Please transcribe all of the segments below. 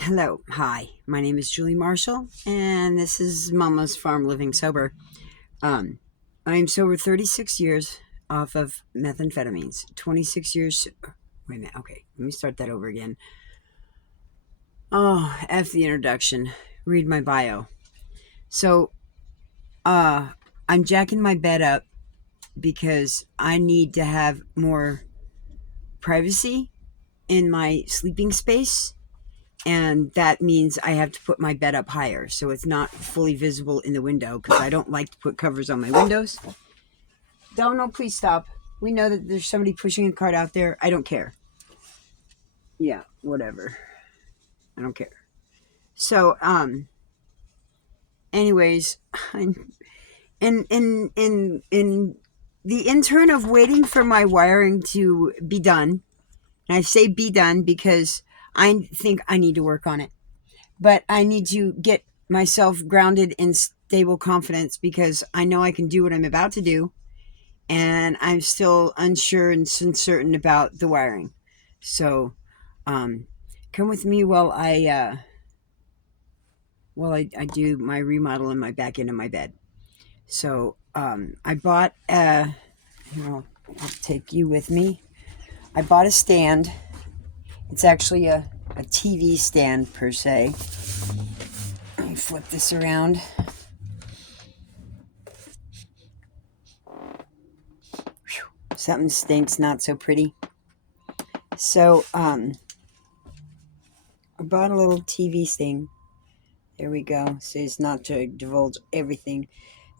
Hello, hi. My name is Julie Marshall, and this is Mama's Farm Living Sober. Um, I'm sober 36 years off of methamphetamines. 26 years. Wait a minute. Okay, let me start that over again. Oh, F the introduction. Read my bio. So, uh, I'm jacking my bed up because I need to have more privacy in my sleeping space, and that means I have to put my bed up higher so it's not fully visible in the window because I don't like to put covers on my windows. Domino, please stop. We know that there's somebody pushing a cart out there. I don't care. Yeah, whatever. I don't care. So, anyways, I'm in the intern of waiting for my wiring to be done. And I say be done because I think I need to work on it. But I need to get myself grounded in stable confidence because I know I can do what I'm about to do, and I'm still unsure and uncertain about the wiring. So, come with me while I do my remodel in my back end of my bed. So, I bought I'll take you with me. I bought a stand. It's actually a TV stand per se. Let me flip this around. Something stinks, not so pretty. So, I bought a little TV thing. There we go. So it's not to divulge everything.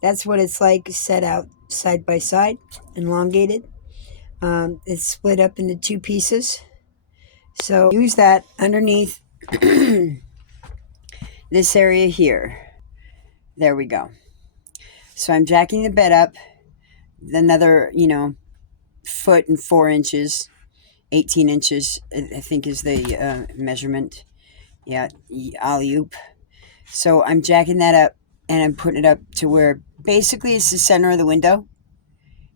That's what it's like set out side by side, elongated. It's split up into two pieces. So use that underneath this area here. There we go. So I'm jacking the bed up another, foot and 4 inches, 18 inches, I think is the measurement. Yeah, alley oop. So I'm jacking that up and I'm putting it up to where basically it's the center of the window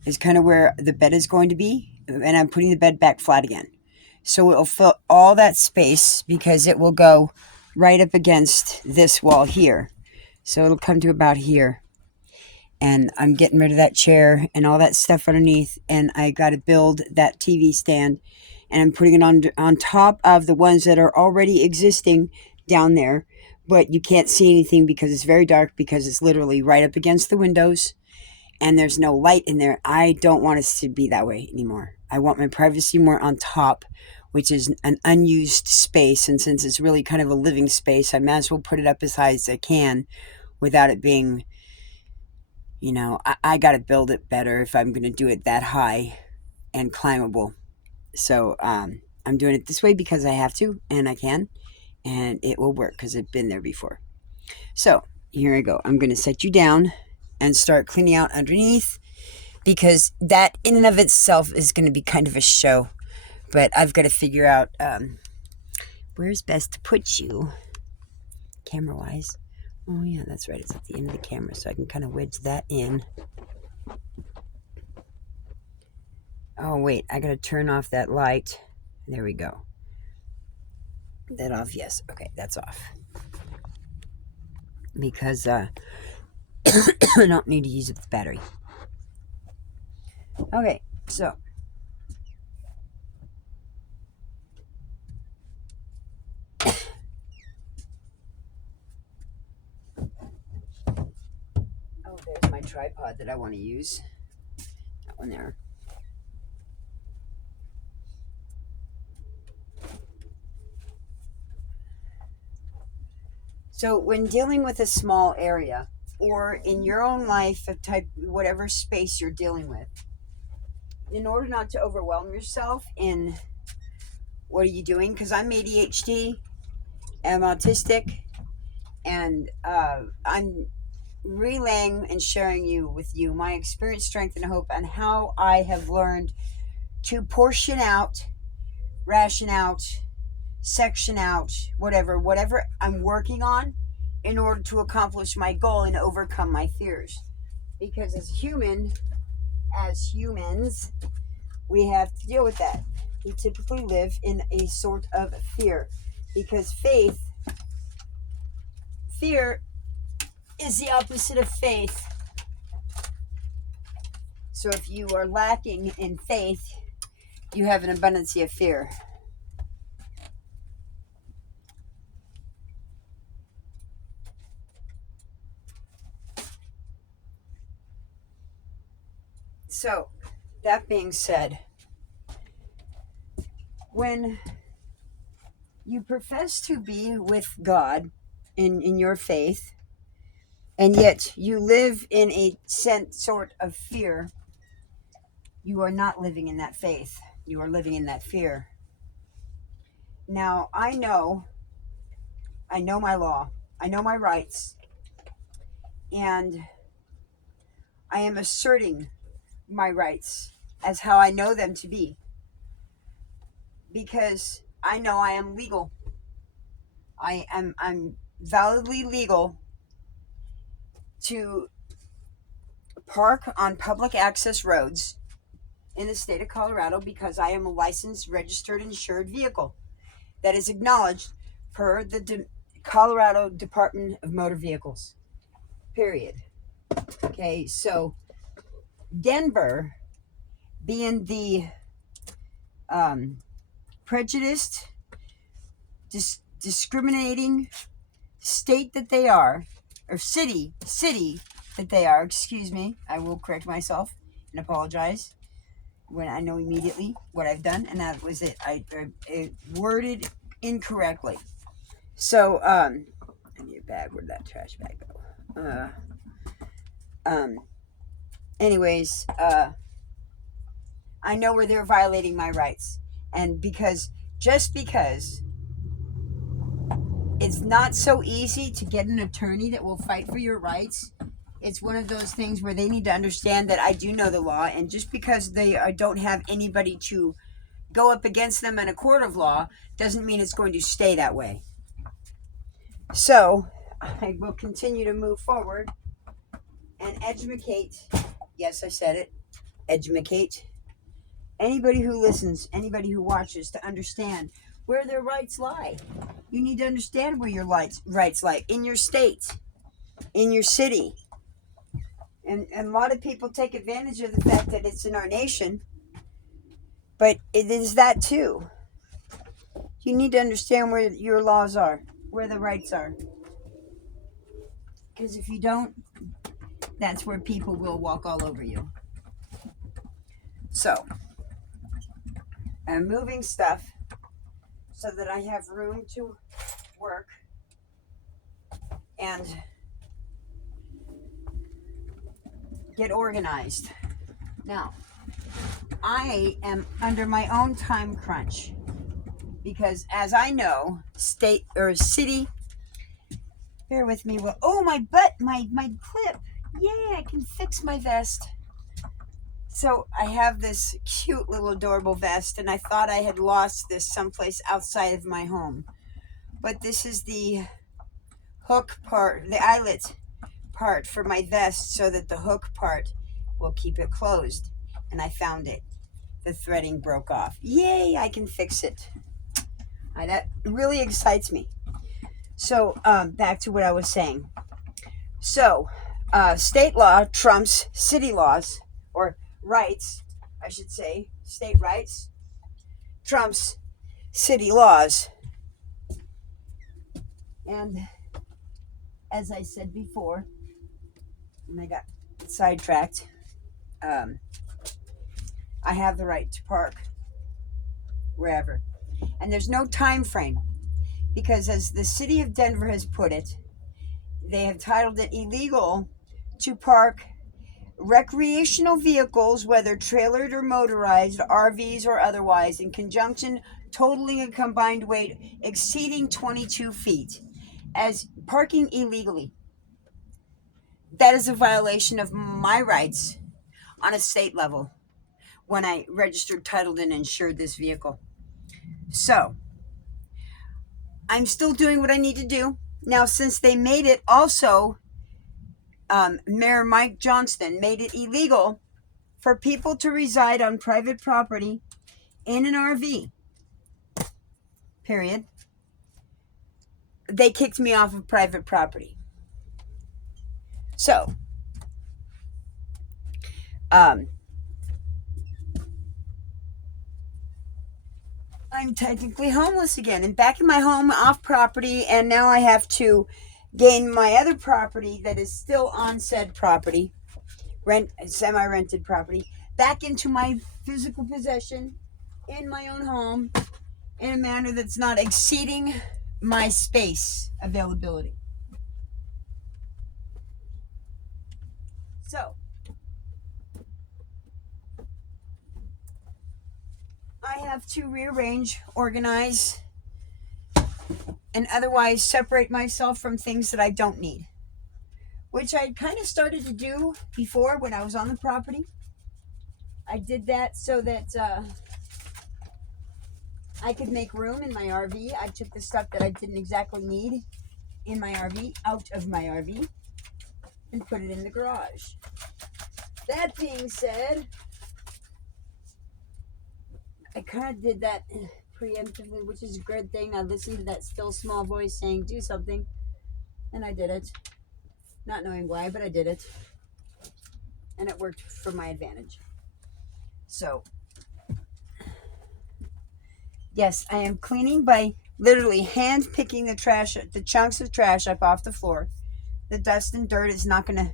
is kind of where the bed is going to be. And I'm putting the bed back flat again. So it'll fill all that space because it will go right up against this wall here. So it'll come to about here. And I'm getting rid of that chair and all that stuff underneath. And I got to build that TV stand. And I'm putting it on top of the ones that are already existing down there. But you can't see anything because it's very dark because it's literally right up against the windows. And there's no light in there. I don't want it to be that way anymore. I want my privacy more on top, which is an unused space. And since it's really kind of a living space, I might as well put it up as high as I can without it being, I got to build it better if I'm going to do it that high and climbable. So I'm doing it this way because I have to and I can. And it will work because I've been there before. So here I go. I'm going to set you down and start cleaning out underneath because that in and of itself is going to be kind of a show. But I've got to figure out where's best to put you camera-wise. Oh, yeah, that's right. It's at the end of the camera, so I can kind of wedge that in. Oh, wait. I got to turn off that light. There we go. That off? Yes. Okay, that's off. Because I don't need to use up the battery. Okay, so there's my tripod that I want to use. That one there. So when dealing with a small area or in your own life of type whatever space you're dealing with, in order not to overwhelm yourself in what are you doing, because I'm ADHD, I'm autistic, and I'm relaying and sharing with you my experience, strength, and hope on how I have learned to portion out, ration out, section out, whatever I'm working on in order to accomplish my goal and overcome my fears. Because as humans, we have to deal with that. We typically live in a sort of fear because faith fear is the opposite of faith. So if you are lacking in faith, you have an abundance of fear. So, that being said, when you profess to be with God in your faith, and yet you live in a sort of fear, you are not living in that faith. You are living in that fear. Now, I know my law. I know my rights. And I am asserting my rights as how I know them to be. Because I know I am legal. I'm validly legal to park on public access roads in the state of Colorado because I am a licensed, registered, insured vehicle that is acknowledged per the Colorado Department of Motor Vehicles. Period. Okay, so Denver, being the prejudiced, discriminating state that they are, or city that they are, excuse me, I will correct myself and apologize when I know immediately what I've done, and that was it. I worded incorrectly. So, I need a bag. Where'd that trash bag go? Anyways, I know where they're violating my rights. And just because it's not so easy to get an attorney that will fight for your rights, it's one of those things where they need to understand that I do know the law, and just because they don't have anybody to go up against them in a court of law doesn't mean it's going to stay that way. So, I will continue to move forward and educate, yes, I said it, educate anybody who listens, anybody who watches, to understand where their rights lie. You need to understand where your rights lie in your state, in your city. And a lot of people take advantage of the fact that it's in our nation, but it is that too. You need to understand where your laws are, where the rights are. Because if you don't, that's where people will walk all over you. So, I'm moving stuff so that I have room to work and get organized. Now, I am under my own time crunch because, as I know, state or city, bear with me. Well, oh, my butt, my clip. Yay, I can fix my vest. So I have this cute little adorable vest, and I thought I had lost this someplace outside of my home. But this is the hook part, the eyelet part for my vest, so that the hook part will keep it closed. And I found it. The threading broke off. Yay, I can fix it. That really excites me. So back to what I was saying. So state law trumps city laws, or rights, I should say. State rights trumps city laws. And as I said before, and I got sidetracked, I have the right to park wherever. And there's no time frame, because as the city of Denver has put it, they have titled it illegal to park recreational vehicles, whether trailered or motorized, RVs or otherwise, in conjunction, totaling a combined weight exceeding 22 feet, as parking illegally. That is a violation of my rights on a state level when I registered, titled, and insured this vehicle. So, I'm still doing what I need to do. Now, since they made it also, Mayor Mike Johnston made it illegal for people to reside on private property in an RV, period. they kicked me off of private property. So, I'm technically homeless again and back in my home off property, and now I have to gain my other property that is still on said property, semi-rented property, back into my physical possession in my own home in a manner that's not exceeding my space availability. So, I have to rearrange, organize, and otherwise separate myself from things that I don't need, which I kind of started to do before when I was on the property. I did that so that I could make room in my RV. I took the stuff that I didn't exactly need in my RV out of my RV and put it in the garage. That being said, I kind of did that preemptively, which is a good thing. I listened to that still small voice saying, do something. And I did it. Not knowing why, but I did it. And it worked for my advantage. So, yes, I am cleaning by literally hand picking the chunks of trash up off the floor. The dust and dirt is not going to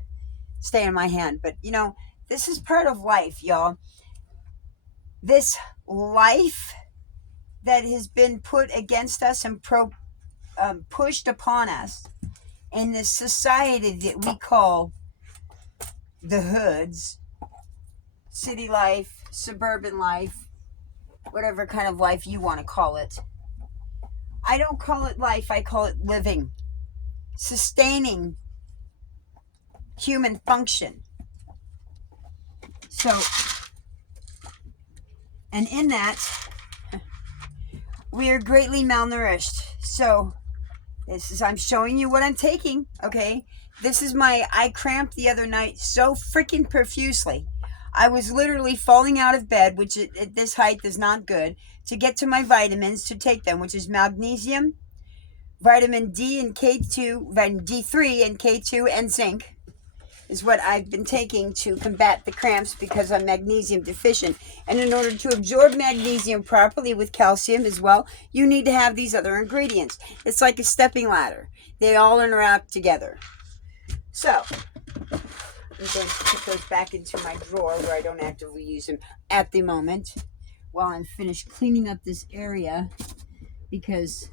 stay in my hand. But, you know, this is part of life, y'all. This life that has been put against us and pushed upon us in this society that we call the hoods, city life, suburban life, whatever kind of life you want to call it. I don't call it life, I call it living, sustaining human function. So, and in that, we are greatly malnourished. So, I'm showing you what I'm taking, okay? I cramped the other night so freaking profusely. I was literally falling out of bed, which at this height is not good, to get to my vitamins to take them, which is magnesium, vitamin D and K2, vitamin D3 and K2, and zinc is what I've been taking to combat the cramps because I'm magnesium deficient. And in order to absorb magnesium properly with calcium as well, you need to have these other ingredients. It's like a stepping ladder. They all interact together. So, I'm going to put those back into my drawer where I don't actively use them at the moment while I'm finished cleaning up this area, because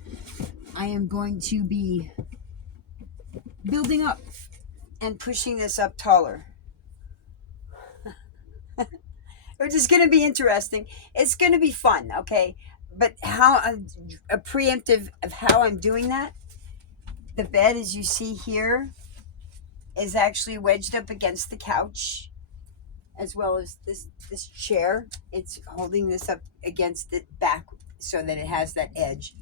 I am going to be building up and pushing this up taller. Which is going to be interesting. It's going to be fun, okay? But how a preemptive of how I'm doing that, the bed, as you see here, is actually wedged up against the couch, as well as this chair. It's holding this up against it back so that it has that edge.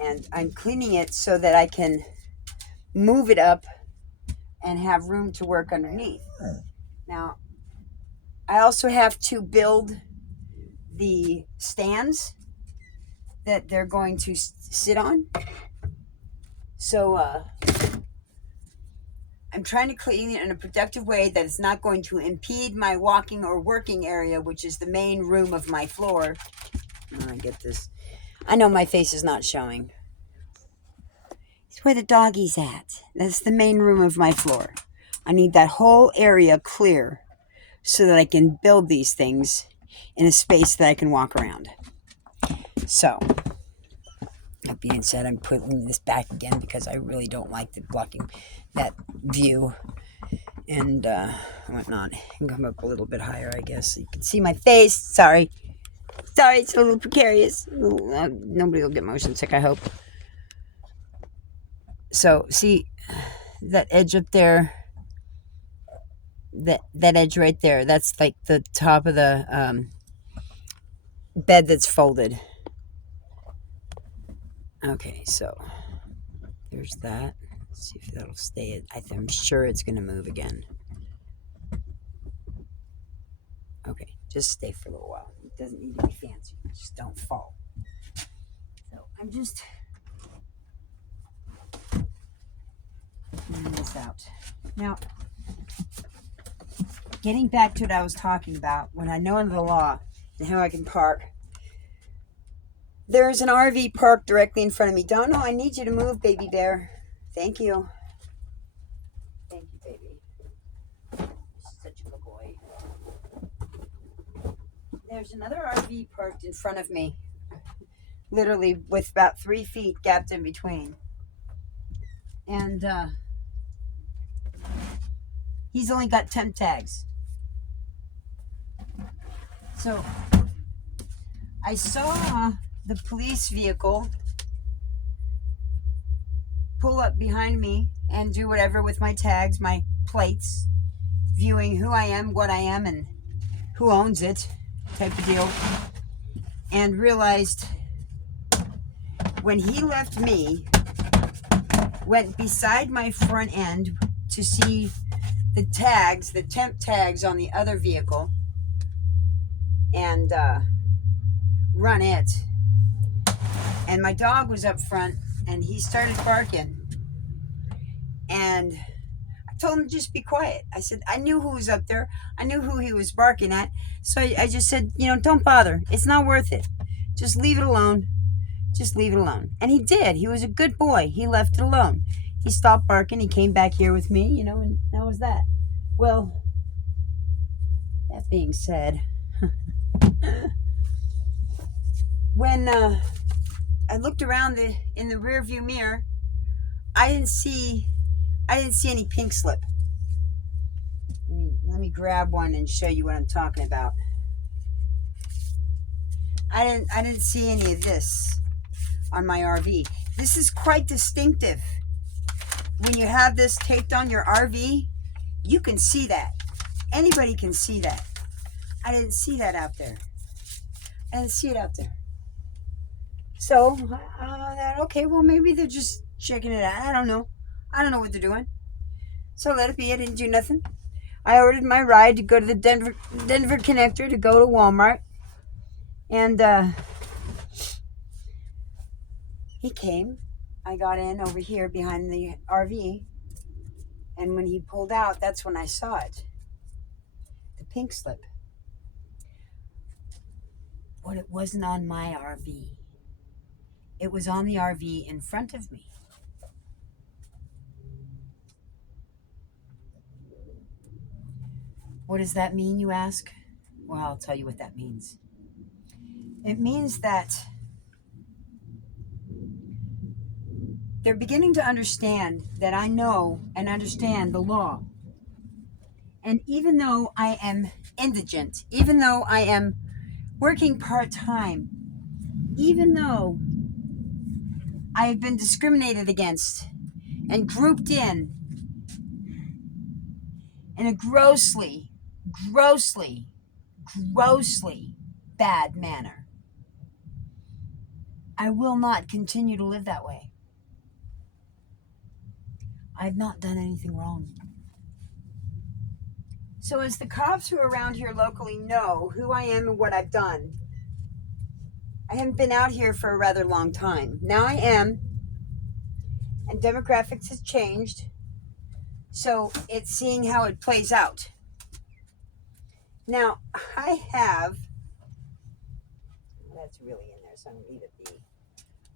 And I'm cleaning it so that I can move it up and have room to work underneath. Now, I also have to build the stands that they're going to sit on. So I'm trying to clean it in a productive way that is not going to impede my walking or working area, which is the main room of my floor. I get this. I know my face is not showing. It's where the doggy's at. That's the main room of my floor. I need that whole area clear so that I can build these things in a space that I can walk around. So, that being said, I'm putting this back again because I really don't like the blocking that view and whatnot. I can come up a little bit higher, I guess, so you can see my face. Sorry, it's a little precarious. Nobody will get motion sick, I hope. So, see that edge up there? That edge right there, that's like the top of the bed that's folded. Okay, so there's that. Let's see if that'll stay. I'm sure it's going to move again. Okay, just stay for a little while. It doesn't need to be fancy. Just don't fall. So I'm just this out. Now, getting back to what I was talking about, when I know the law and how I can park, there's an RV parked directly in front of me. Domino, I need you to move, baby bear. Thank you. Thank you, baby. Such a good boy. There's another RV parked in front of me, literally with about 3 feet gapped in between. And he's only got temp tags. So I saw the police vehicle pull up behind me and do whatever with my tags, my plates, viewing who I am, what I am, and who owns it, type of deal. And realized when he left me, went beside my front end to see the tags, the temp tags on the other vehicle, and run it. And my dog was up front, and he started barking. And I told him to just be quiet. I said, I knew who was up there. I knew who he was barking at. So I just said, don't bother. It's not worth it. Just leave it alone. Just leave it alone. And he did. He was a good boy. He left it alone. He stopped barking. He came back here with me, and that was that. Well, that being said, when I looked around in the rear view mirror, I didn't see any pink slip. Let me grab one and show you what I'm talking about. I didn't see any of this on my RV. This is quite distinctive. When you have this taped on your RV, you can see that. Anybody can see that. I didn't see that out there. I didn't see it out there. So, okay, well, maybe they're just checking it out. I don't know. I don't know what they're doing. So let it be. I didn't do nothing. I ordered my ride to go to the Denver connector to go to Walmart. And he came. I got in over here behind the RV. And when he pulled out, that's when I saw it. The pink slip. But it wasn't on my RV. It was on the RV in front of me. What does that mean, you ask? Well, I'll tell you what that means. It means that they're beginning to understand that I know and understand the law. And even though I am indigent, even though I am working part-time, even though I have been discriminated against and grouped in a grossly bad manner, I will not continue to live that way. I've not done anything wrong. So as the cops who are around here locally know who I am and what I've done, I haven't been out here for a rather long time. Now I am, and demographics has changed, so it's seeing how it plays out. Now, that's really in there, so I'm going to leave it be.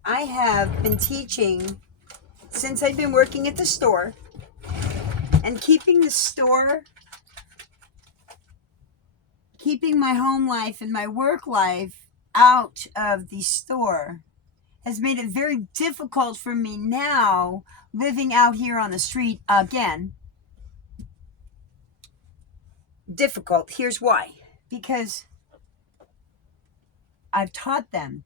I have been teaching since I've been working at the store, and keeping my home life and my work life out of the store has made it very difficult for me now, living out here on the street again. Difficult. Here's why. Because I've taught them,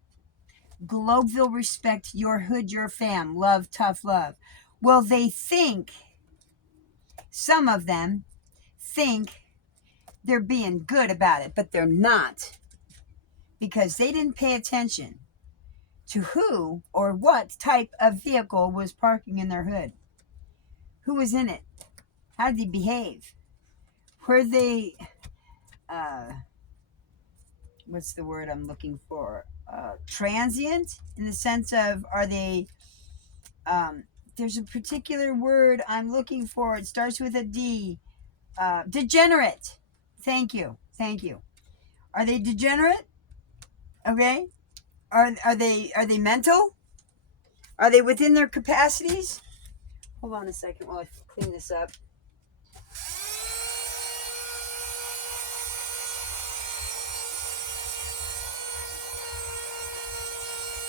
Globeville respect, your hood, your fam, love, tough love. Well, some of them think they're being good about it, but they're not. Because they didn't pay attention to who or what type of vehicle was parking in their hood. Who was in it? How did they behave? Were they, what's the word I'm looking for? Transient, in the sense of, did there's a particular word I'm looking for. It starts with a D. Degenerate. Thank you. Thank you. Are they degenerate? Okay. Are they mental? Are they within their capacities? Hold on a second while I clean this up.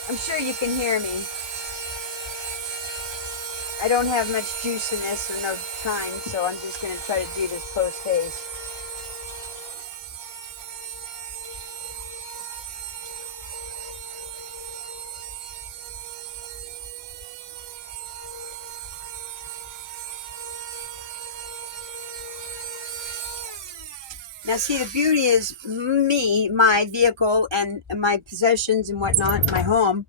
I'm sure you can hear me. I don't have much juice in this or no time, so I'm just going to try to do this post-haste. Now, see, the beauty is me, my vehicle, and my possessions and whatnot, my home.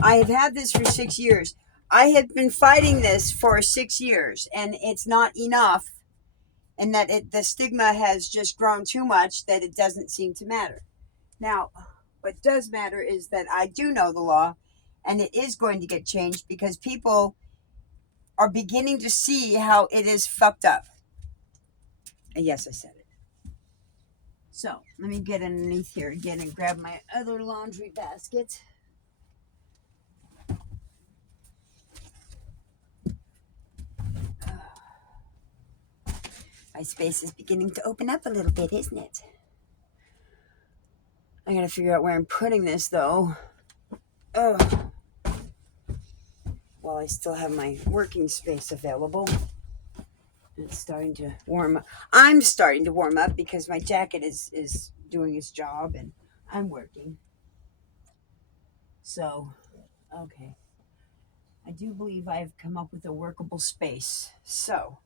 I have had this for 6 years. I have been fighting this for 6 years, and it's not enough, and that the stigma has just grown too much that it doesn't seem to matter. Now, what does matter is that I do know the law, and it is going to get changed because people are beginning to see how it is fucked up. And yes, I said it. So let me get underneath here again and grab my other laundry basket. My space is beginning to open up a little bit, isn't it? I gotta figure out where I'm putting this though. Oh, while I still have my working space available. It's starting to warm up. I'm starting to warm up because my jacket is doing its job and I'm working. So, okay. I do believe I have come up with a workable space. So,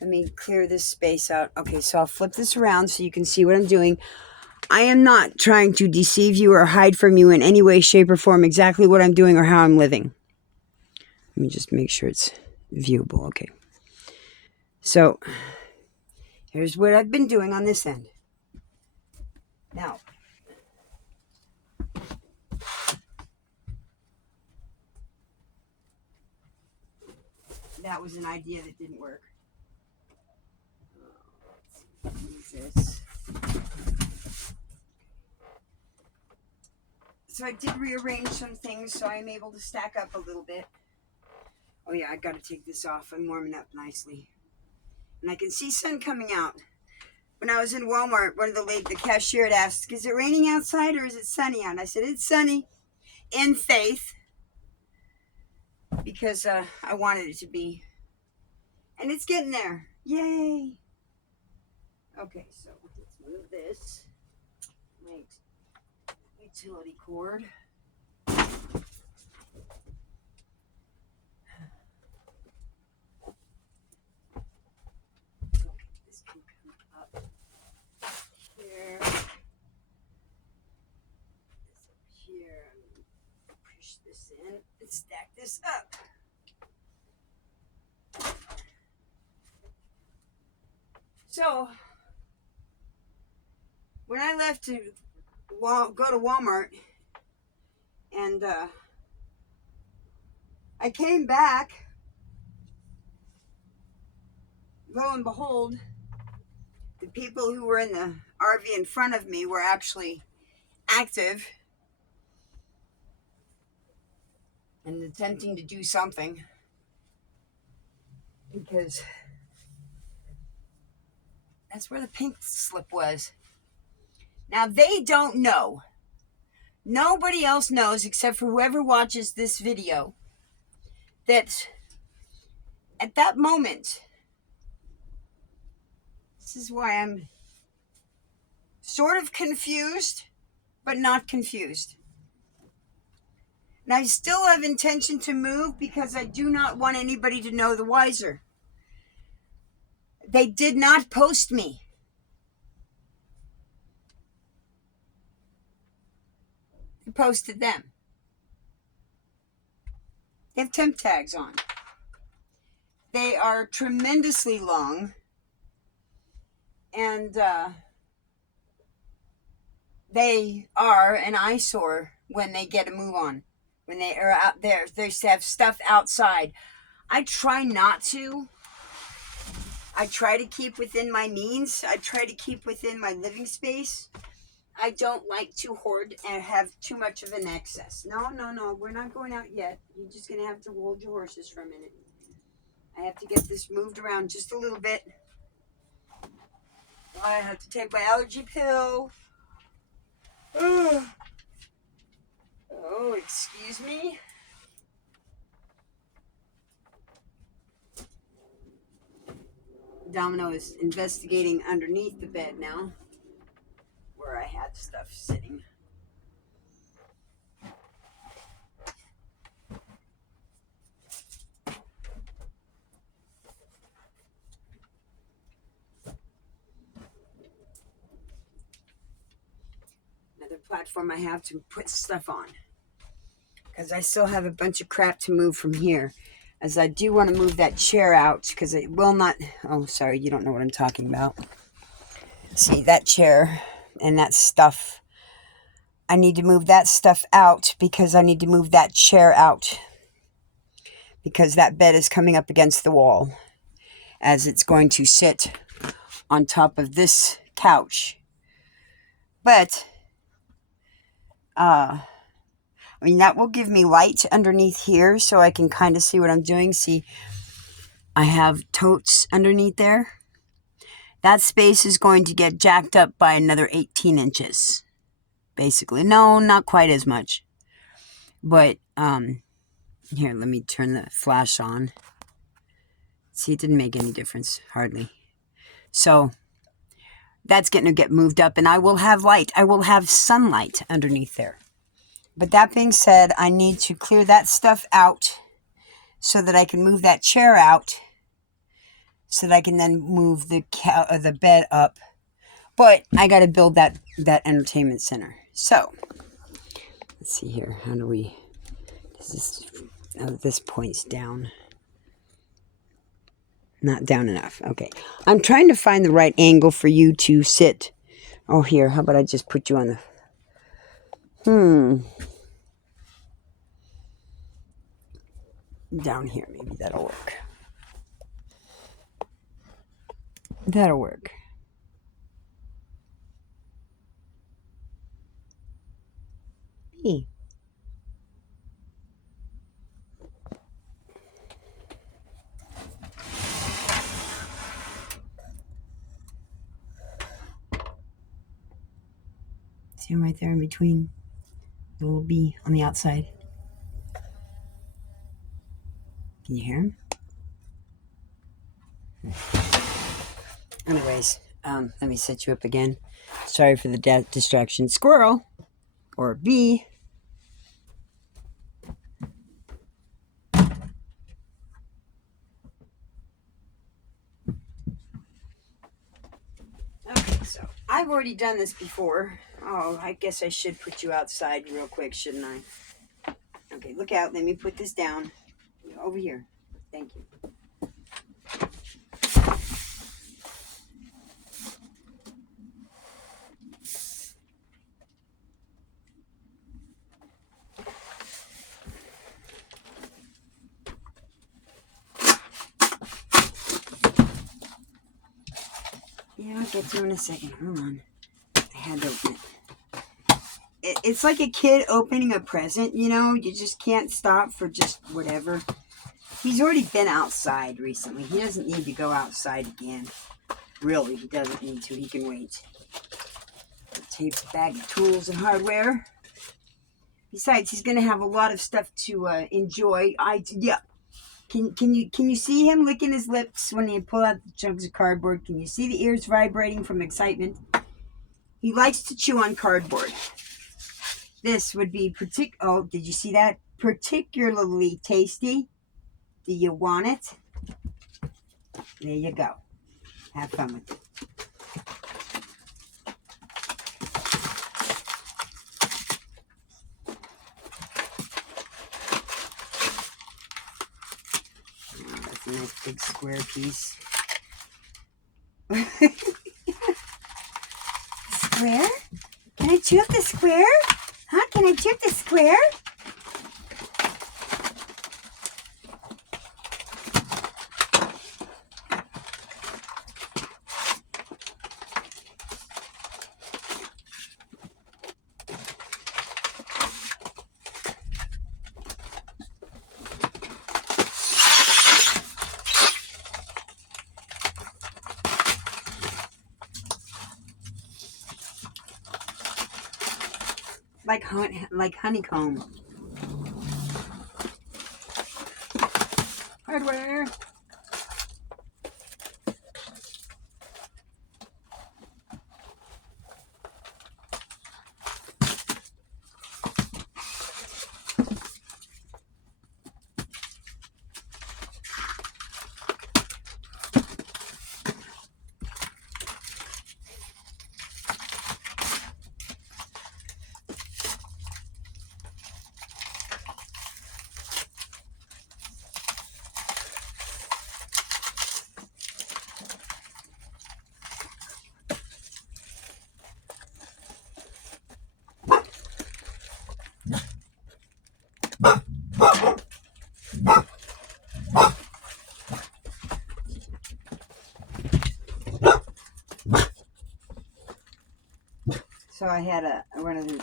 let me clear this space out. Okay, so I'll flip this around so you can see what I'm doing. I am not trying to deceive you or hide from you in any way, shape, or form exactly what I'm doing or how I'm living. Let me just make sure it's viewable. Okay. So, here's what I've been doing on this end. Now, that was an idea that didn't work. Let's use this. So I did rearrange some things so I'm able to stack up a little bit. Oh yeah, I gotta take this off. I'm warming up nicely. And I can see sun coming out. When I was in Walmart, the cashier had asked, is it raining outside or is it sunny out? And I said, it's sunny, in faith, because I wanted it to be. And it's getting there. Yay. Okay, so let's move this. My utility cord. This can come up here. This up here. Push this in and stack this up. So, when I left to go to Walmart, and I came back, lo and behold, the people who were in the RV in front of me were actually active and attempting to do something, because that's where the pink slip was. Now, they don't know. Nobody else knows except for whoever watches this video that at that moment, this is why I'm sort of confused, but not confused. And I still have intention to move because I do not want anybody to know the wiser. They did not post me. They posted them. They have temp tags on. They are tremendously long. And they are an eyesore when they get a move on. when they are out there. They have stuff outside. I try not to. I try to keep within my means. I try to keep within my living space. I don't like to hoard and have too much of an excess. No, no, no. We're not going out yet. You're just going to have to hold your horses for a minute. I have to get this moved around just a little bit. I have to take my allergy pill. Oh, excuse me. Domino is investigating underneath the bed now, where I had stuff sitting. Another platform I have to put stuff on, because I still have a bunch of crap to move from here. As I do want to move that chair out, because it will not... Oh, sorry, you don't know what I'm talking about. See, that chair and that stuff. I need to move that stuff out because I need to move that chair out. Because that bed is coming up against the wall, as it's going to sit on top of this couch. But, I mean, that will give me light underneath here so I can kind of see what I'm doing. See, I have totes underneath there. That space is going to get jacked up by another 18 inches, basically. No, not quite as much. But, here, let me turn the flash on. See, it didn't make any difference, hardly. So, that's going to get moved up, and I will have light. I will have sunlight underneath there. But that being said, I need to clear that stuff out so that I can move that chair out so that I can then move the bed up. But I got to build that entertainment center. So, let's see here. How do we... this point's down. Not down enough. Okay. I'm trying to find the right angle for you to sit. Oh, here. How about I just put you on the... Down here, maybe that'll work. That'll work. Hey. See him right there in between the little bee on the outside. Can you hear him? Anyways, let me set you up again. Sorry for the distraction. Squirrel or bee. Okay, so I've already done this before. Oh, I guess I should put you outside real quick, shouldn't I? Okay, look out. Let me put this down. Over here. Thank you. Yeah, I'll get to it in a second. Hold on. I had to open it. It's like a kid opening a present, you know? You just can't stop for just whatever. He's already been outside recently. He doesn't need to go outside again. Really, he doesn't need to. He can wait. Tape bag of tools and hardware. Besides, he's going to have a lot of stuff to enjoy. Yeah. Can you see him licking his lips when he pull out the chunks of cardboard? Can you see the ears vibrating from excitement? He likes to chew on cardboard. This would be oh, did you see that? Particularly tasty. Do you want it? There you go. Have fun with it. Oh, that's a nice big square piece. Square? Can I chew up the square? Huh? Can I chew up the square? like honeycomb. Hardware. So I had one of the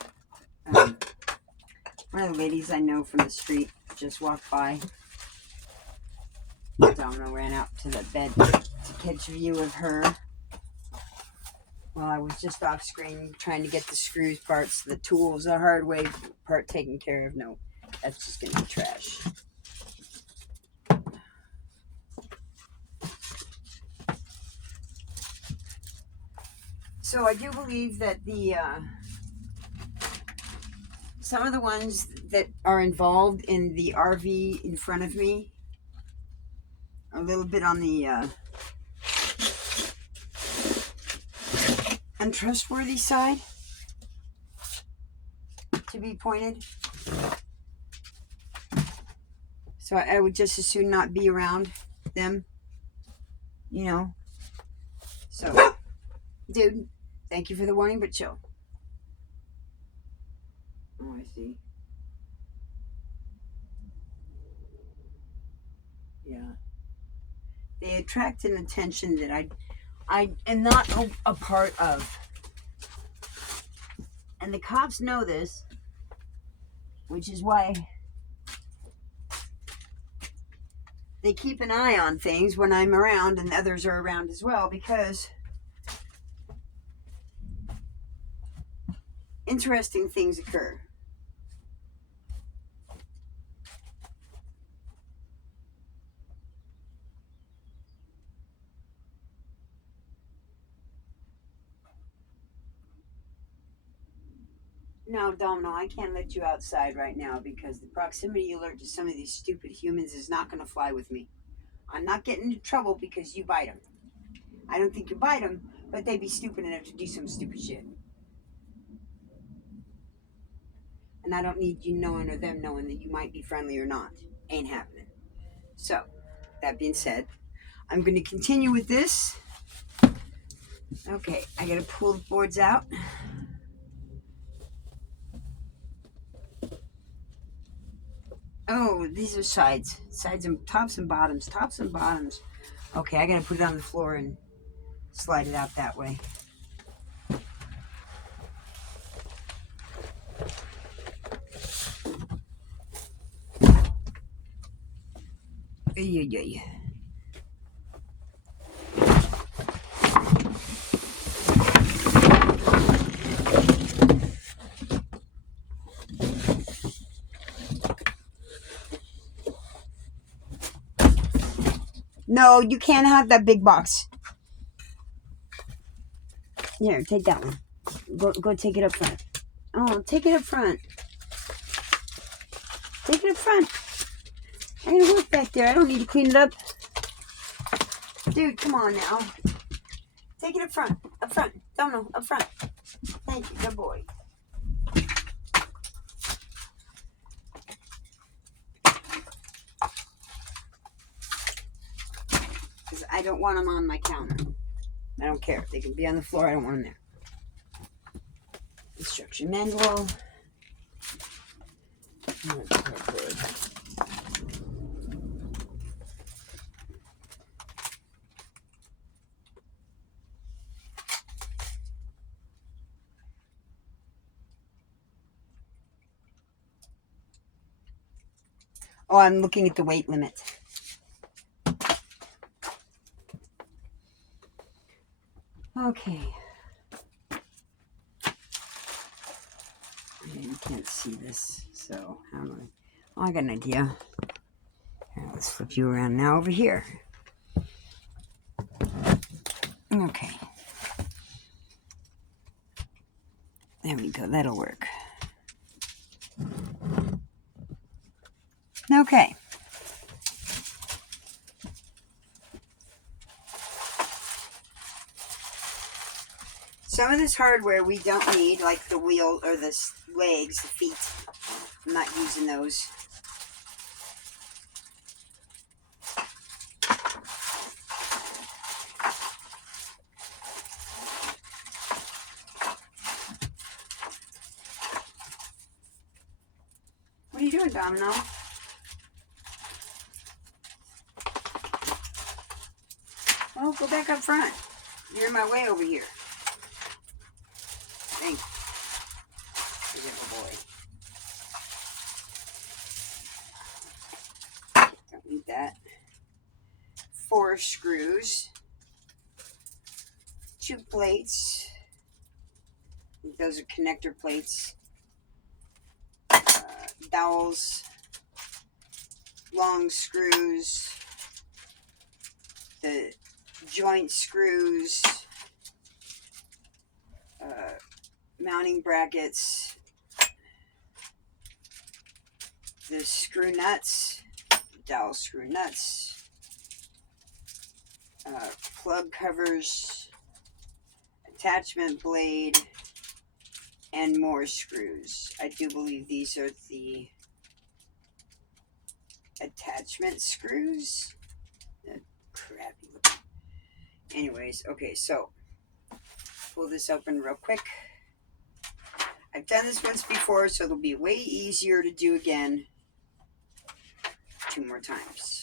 ladies I know from the street just walked by. Domino ran out to the bed to catch a view of her while I was just off screen trying to get the screws parts, the tools, the hard way part taken care of. No, that's just gonna be trash. So I do believe that some of the ones that are involved in the RV in front of me are a little bit on the untrustworthy side, to be pointed. So I would just as soon not be around them, you know. So, dude, thank you for the warning, but chill. Oh, I see. Yeah. They attract an attention that I am not a part of. And the cops know this, which is why they keep an eye on things when I'm around and others are around as well, because interesting things occur. No, Domino, I can't let you outside right now because the proximity alert to some of these stupid humans is not going to fly with me. I'm not getting into trouble because you bite them. I don't think you bite them, but they'd be stupid enough to do some stupid shit. And I don't need you knowing or them knowing that you might be friendly or not. Ain't happening. So, that being said, I'm going to continue with this. Okay, I got to pull the boards out. Oh, these are sides. Sides and tops and bottoms. Tops and bottoms. Okay, I got to put it on the floor and slide it out that way. Yeah. No, you can't have that big box. Here, take that one. Go take it up front. Oh, take it up front. Take it up front. I'm gonna work back there. I don't need to clean it up. Dude, come on now. Take it up front. Up front. Domino, up front. Thank you, good boy. Because I don't want them on my counter. I don't care. They can be on the floor. I don't want them there. Instruction manual. Oh, I'm looking at the weight limit. Okay. can't see this, so how do I? Oh, I got an idea. Here, let's flip you around now over here. Okay. There we go. That'll work. Okay. Some of this hardware we don't need, like the wheel or the legs, the feet. I'm not using those. What are you doing, Domino? Well, go back up front. You're in my way over here. Thank you. Good boy. Don't need that. 4 screws. 2 plates. Those are connector plates. Dowels. Long screws. The joint screws. Mounting brackets. The screw nuts. Dowel screw nuts. Plug covers. Attachment blade. And more screws. I do believe these are the attachment screws. Crappy looking. Anyways, okay, so pull this open real quick. I've done this once before, so it'll be way easier to do again 2 more times.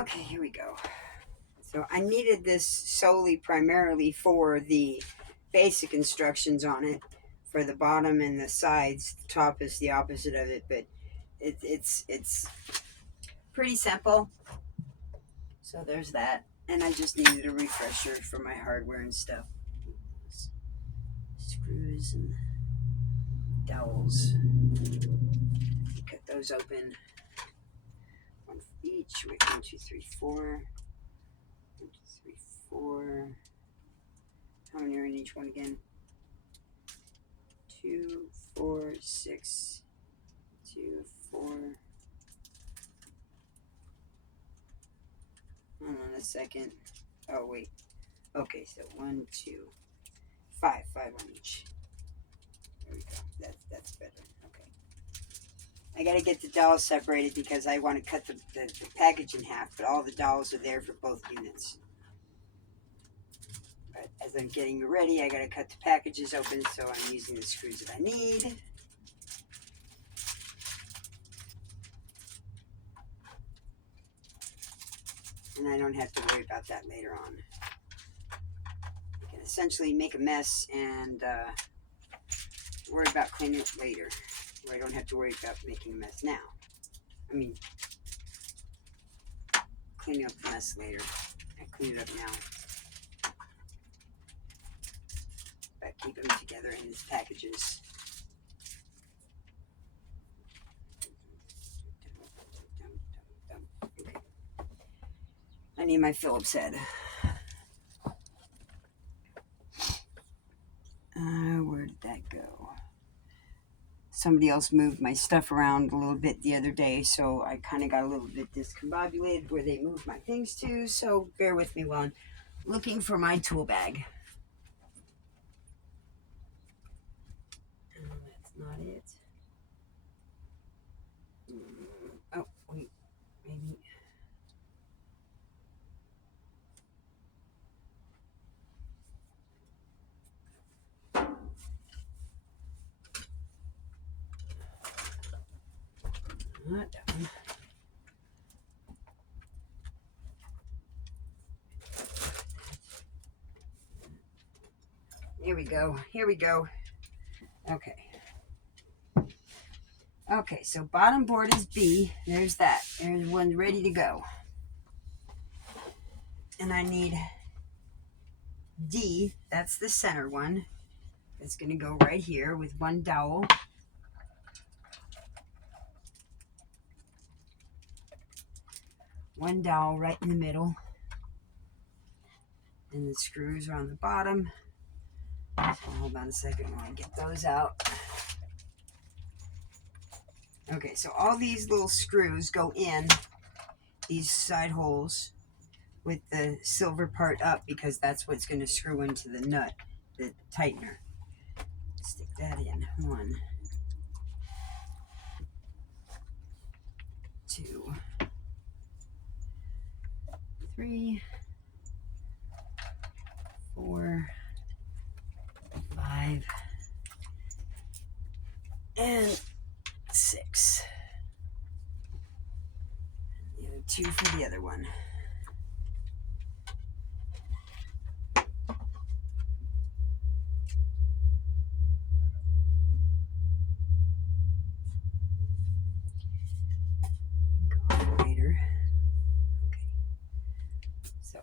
Okay, here we go. So I needed this solely primarily for the basic instructions on it, for the bottom and the sides. The top is the opposite of it, but it's pretty simple. So there's that. And I just needed a refresher for my hardware and stuff. Screws and dowels. Cut those open. 1 for each. Wait, 1, 2, 3, 4. 1, 2, 3, 4. How many are in each one again? 2, 4, 6. 2, 4. Hold on a second. Oh, wait. Okay, so 1, 2, 5. 5 on each. There we go. That's better. Okay. I got to get the dowels separated because I want to cut the package in half, but all the dowels are there for both units. But as I'm getting ready, I got to cut the packages open, so I'm using the screws that I need. And I don't have to worry about that later on. I can essentially make a mess and worry about cleaning it later, where I don't have to worry about making a mess now. I mean, cleaning up the mess later. I clean it up now. But keep them together in these packages. Okay. I need my Phillips head. Where did that go? Somebody else moved my stuff around a little bit the other day, so I kind of got a little bit discombobulated where they moved my things to, so bear with me while I'm looking for my tool bag. Not done. Here we go. Here we go. Okay. Okay, so bottom board is B. There's that. There's one ready to go. And I need D. That's the center one. It's going to go right here with one dowel. One dowel right in the middle. And the screws are on the bottom. So hold on a second while I get those out. Okay, so all these little screws go in these side holes with the silver part up because that's what's going to screw into the nut, the tightener. Stick that in. 1, 2, 3, 4, 5, and 6. The other 2 for the other one. Later. Okay. So,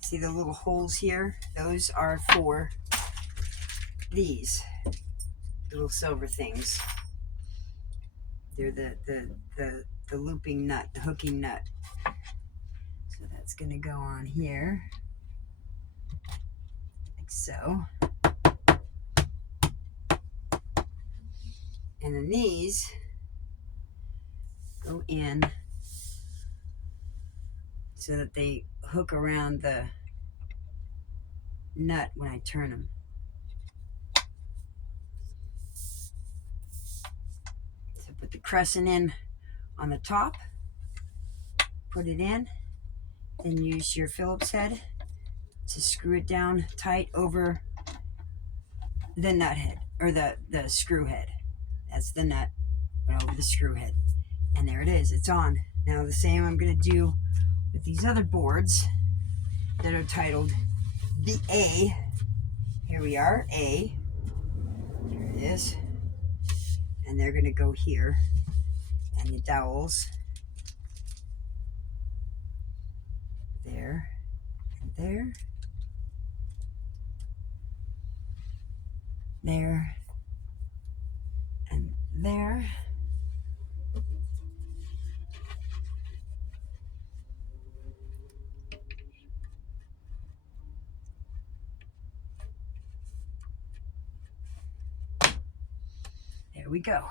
see the little holes here? Those are for these little silver things. They're the looping nut, the hooking nut. So that's going to go on here, like so. And then these go in so that they hook around the nut when I turn them. So put the crescent in on the top, put it in, then use your Phillips head to screw it down tight over the nut head, or the screw head. That's the nut, went over the screw head. And there it is, it's on. Now the same I'm going to do with these other boards that are titled the A. Here we are, A. There it is. And they're going to go here. And the dowels. There. And there. There. And there. There we go.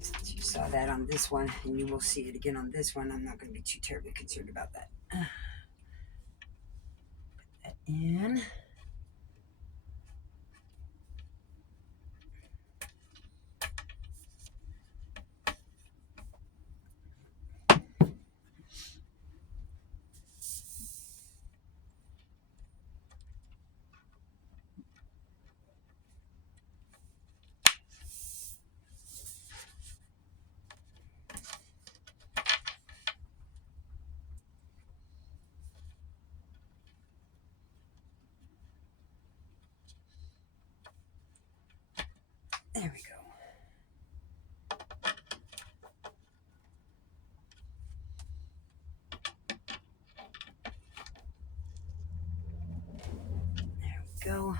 Since you saw that on this one, and you will see it again on this one, I'm not going to be too terribly concerned about that. Put that in. There we go. There we go.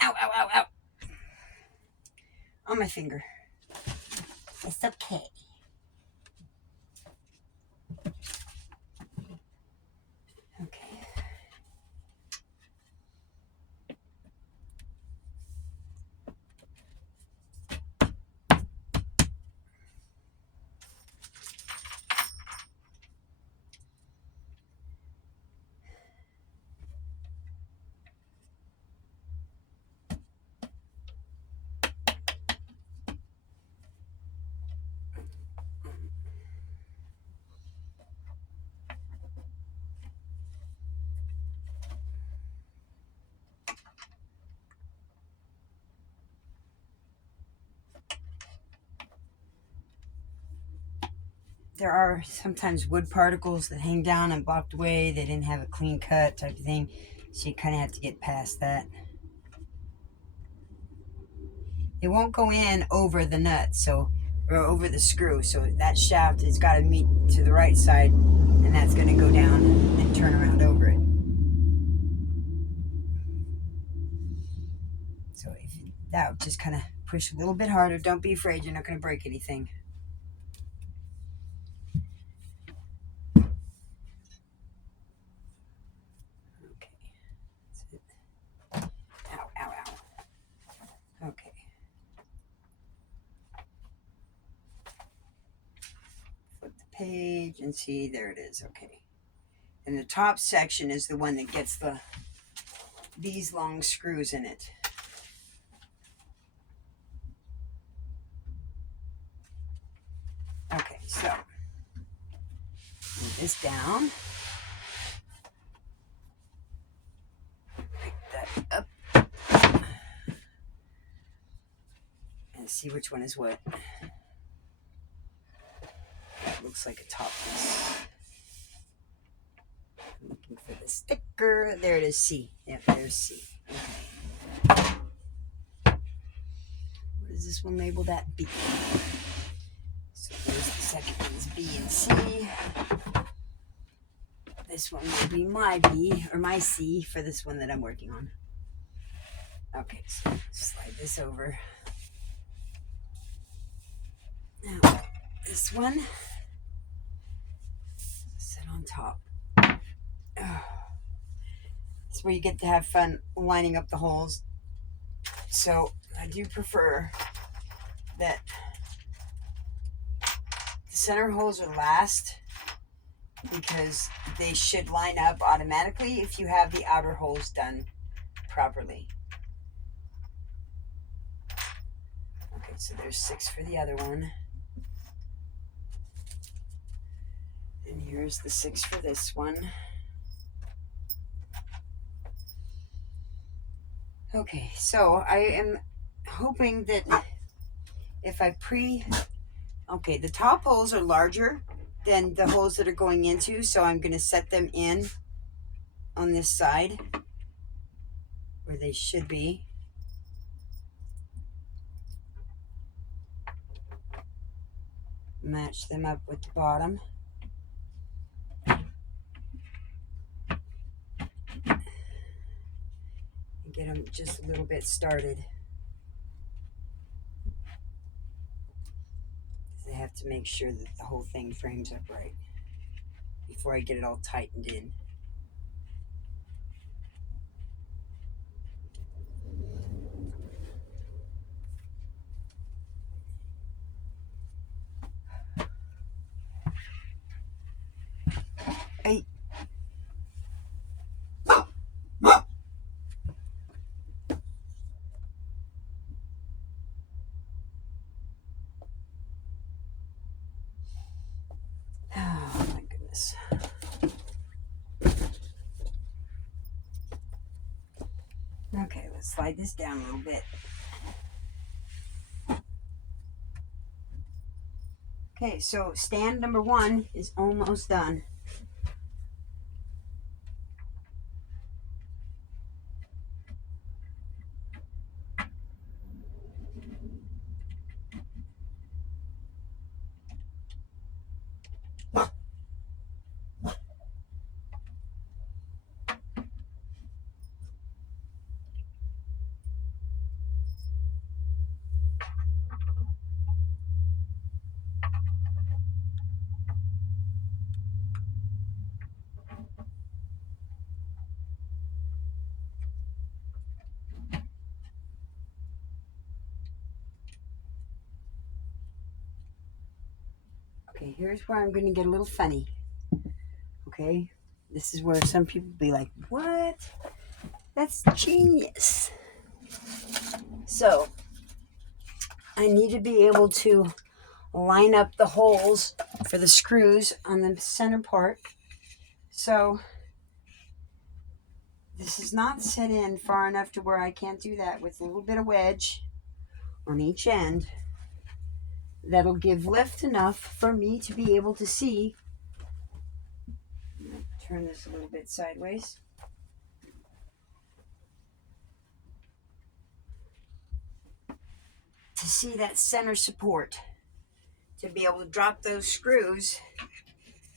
Ow, ow, ow, ow. On my finger. It's okay. Okay. there are sometimes wood particles that hang down and blocked away. They didn't have a clean cut type of thing. So you kind of have to get past that. It won't go in over the nut, so, or over the screw. So that shaft has got to meet to the right side, and that's going to go down and turn around over it. So if that, just kind of push a little bit harder. Don't be afraid. You're not going to break anything. Okay. That's it. Ow, ow, ow. Okay. Flip the page and see, there it is. Okay. And the top section is the one that gets these long screws in it. Okay, so move this down. Pick that up. And see which one is what. That looks like a top piece. I'm looking for the sticker. There it is, C. Yep, there's C. Okay. What is this one labeled at? B. So there's the second one's B and C. This one will be my B, or my C, for this one that I'm working on. Okay, so slide this over. Now, this one, sit on top. It's where you get to have fun lining up the holes. So I do prefer that the center holes are last, because they should line up automatically if you have the outer holes done properly. Okay, so there's 6 for the other one. And here's the 6 for this one. Okay, so I am hoping that if I okay, the top holes are larger than the holes that are going into, so I'm going to set them in on this side where they should be. Match them up with the bottom. And get them just a little bit started. I have to make sure that the whole thing frames up right before I get it all tightened in. Hey. Oh my goodness. Okay, let's slide this down a little bit. Okay, so stand number 1 is almost done. Okay, here's where I'm going to get a little funny. Okay, this is where some people be like, what? That's genius. So, I need to be able to line up the holes for the screws on the center part. So, this is not set in far enough to where I can't do that with a little bit of wedge on each end. that'll give lift enough for me to be able to see. Turn this a little bit sideways. To see that center support, to be able to drop those screws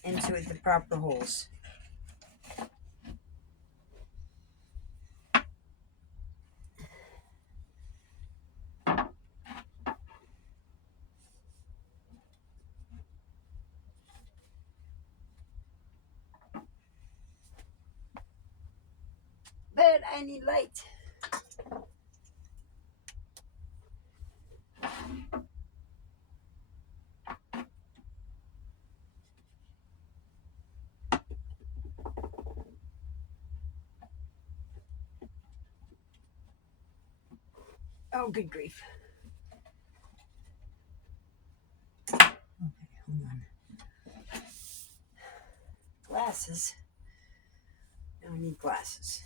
into the proper holes. But I need light. Oh, good grief. Okay, hold on. Glasses. Now I need glasses.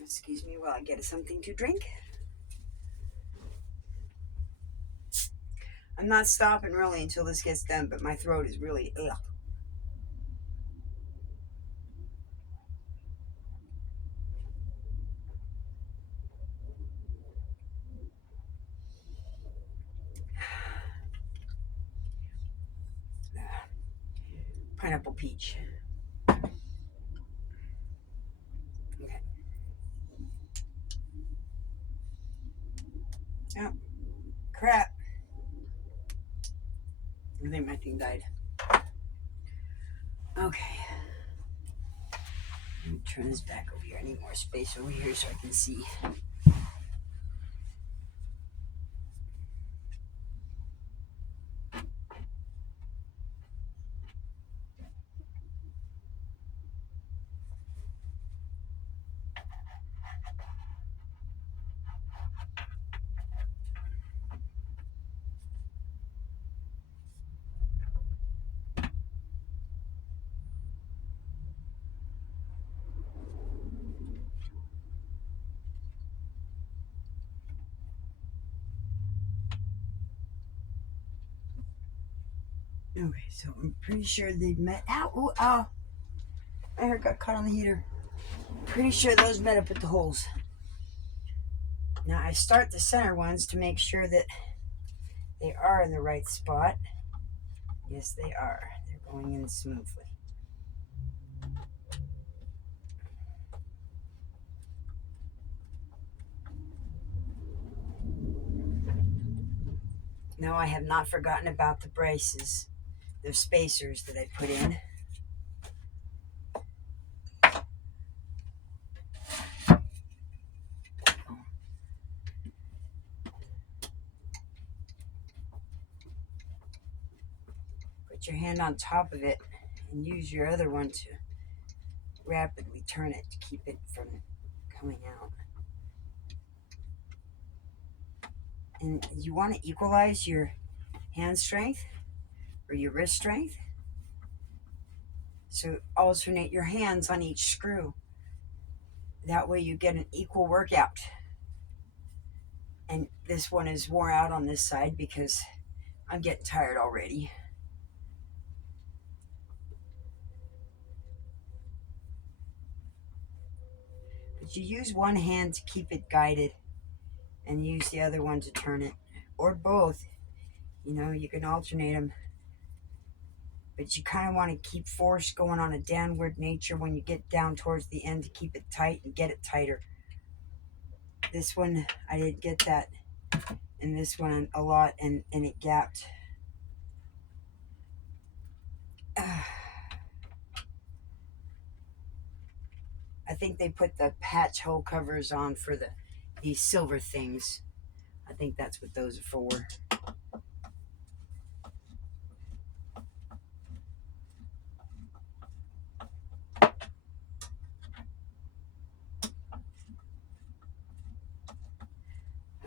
Excuse me while I get something to drink. I'm not stopping really until this gets done, but my throat is really ugh. Pineapple peach. Okay. Oh, crap. I think my thing died. Okay. Let me turn this back over here. I need more space over here so I can see. Okay, so I'm pretty sure they've met. Ow, ooh, ow. My hair got caught on the heater. Pretty sure those met up at the holes. Now I start the center ones to make sure that they are in the right spot. Yes, they are. They're going in smoothly. Now I have not forgotten about the braces, the spacers that I put in. Put your hand on top of it and use your other one to rapidly turn it to keep it from coming out. And you want to equalize your hand strength or your wrist strength. So alternate your hands on each screw. That way you get an equal workout. And this one is wore out on this side because I'm getting tired already. But you use one hand to keep it guided and use the other one to turn it, or both. You know, you can alternate them. But you kind of want to keep force going on a downward nature when you get down towards the end to keep it tight and get it tighter. This one, I didn't get that. And this one a lot, and it gapped. I think they put the patch hole covers on for these silver things. I think that's what those are for.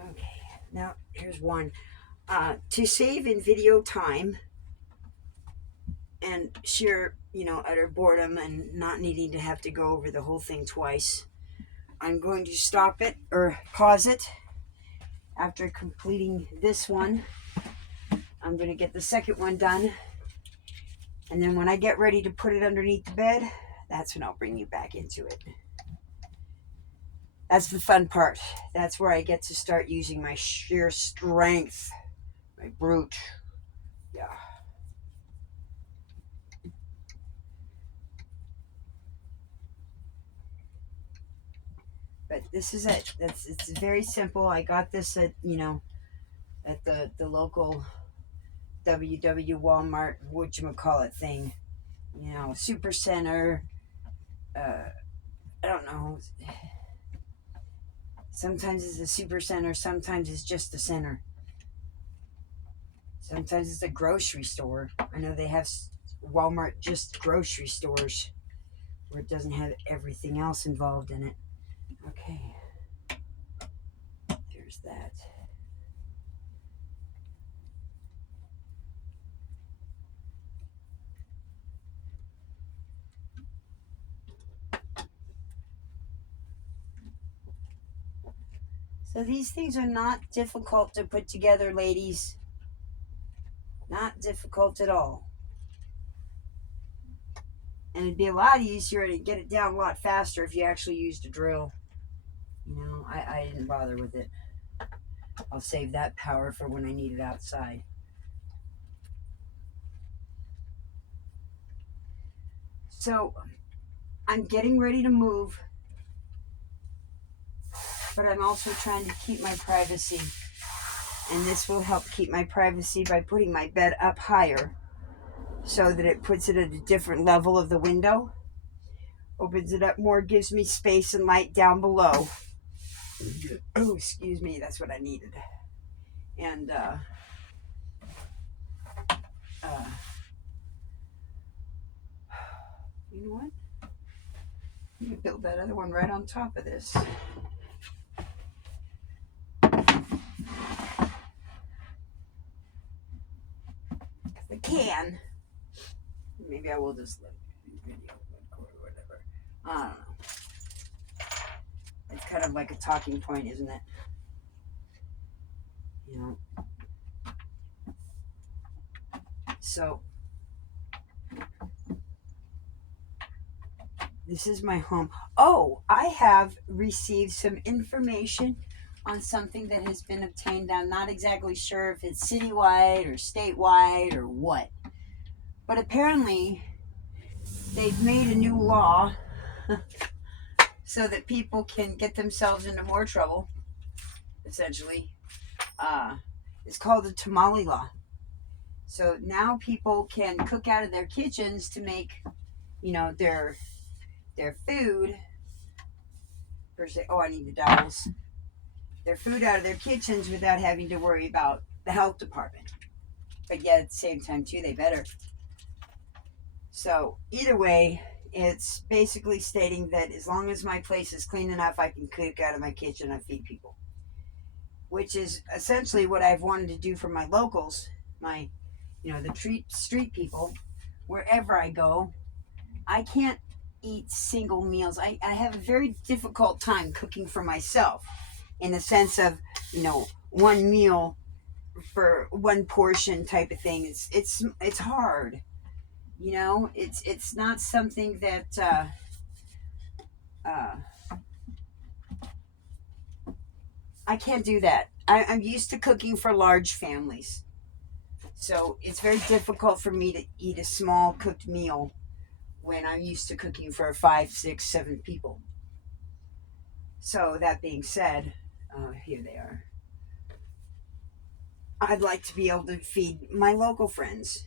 Okay, now here's one. To save in video time, and sheer, utter boredom and not needing to have to go over the whole thing twice, I'm going to stop it or pause it after completing this one. I'm going to get the second one done. And then when I get ready to put it underneath the bed, that's when I'll bring you back into it. That's the fun part. That's where I get to start using my sheer strength, my brute. Yeah. But this is it. It's very simple. I got this at at the local Walmart, whatchamacallit thing, super center. I don't know. Sometimes it's a super center. Sometimes it's just a center. Sometimes it's a grocery store. I know they have Walmart just grocery stores where it doesn't have everything else involved in it. Okay. There's that. So these things are not difficult to put together, ladies. Not difficult at all. And it'd be a lot easier to get it down a lot faster if you actually used a drill. I didn't bother with it. I'll save that power for when I need it outside. So I'm getting ready to move, but I'm also trying to keep my privacy. And this will help keep my privacy by putting my bed up higher so that it puts it at a different level of the window. Opens it up more, gives me space and light down below. Oh, excuse me, that's what I needed. And you know what? You can build that other one right on top of this. I can. Maybe I will just let video record or whatever. I don't know. It's kind of like a talking point, isn't it? So this is my home. Oh, I have received some information on something that has been obtained. I'm not exactly sure if it's citywide or statewide or what. But apparently they've made a new law so that people can get themselves into more trouble, essentially. It's called the tamale law. So now people can cook out of their kitchens to make, their food. First, I need the dowels. Their food out of their kitchens without having to worry about the health department. But yet at the same time too, they better. So either way, it's basically stating that as long as my place is clean enough, I can cook out of my kitchen and feed people. Which is essentially what I've wanted to do for my locals, the street people. Wherever I go, I can't eat single meals. I have a very difficult time cooking for myself in the sense of, one meal for one portion type of thing. It's hard. It's not something that I can't do that. I'm used to cooking for large families. So it's very difficult for me to eat a small cooked meal when I'm used to cooking for 5, 6, 7 people. So that being said, here they are. I'd like to be able to feed my local friends.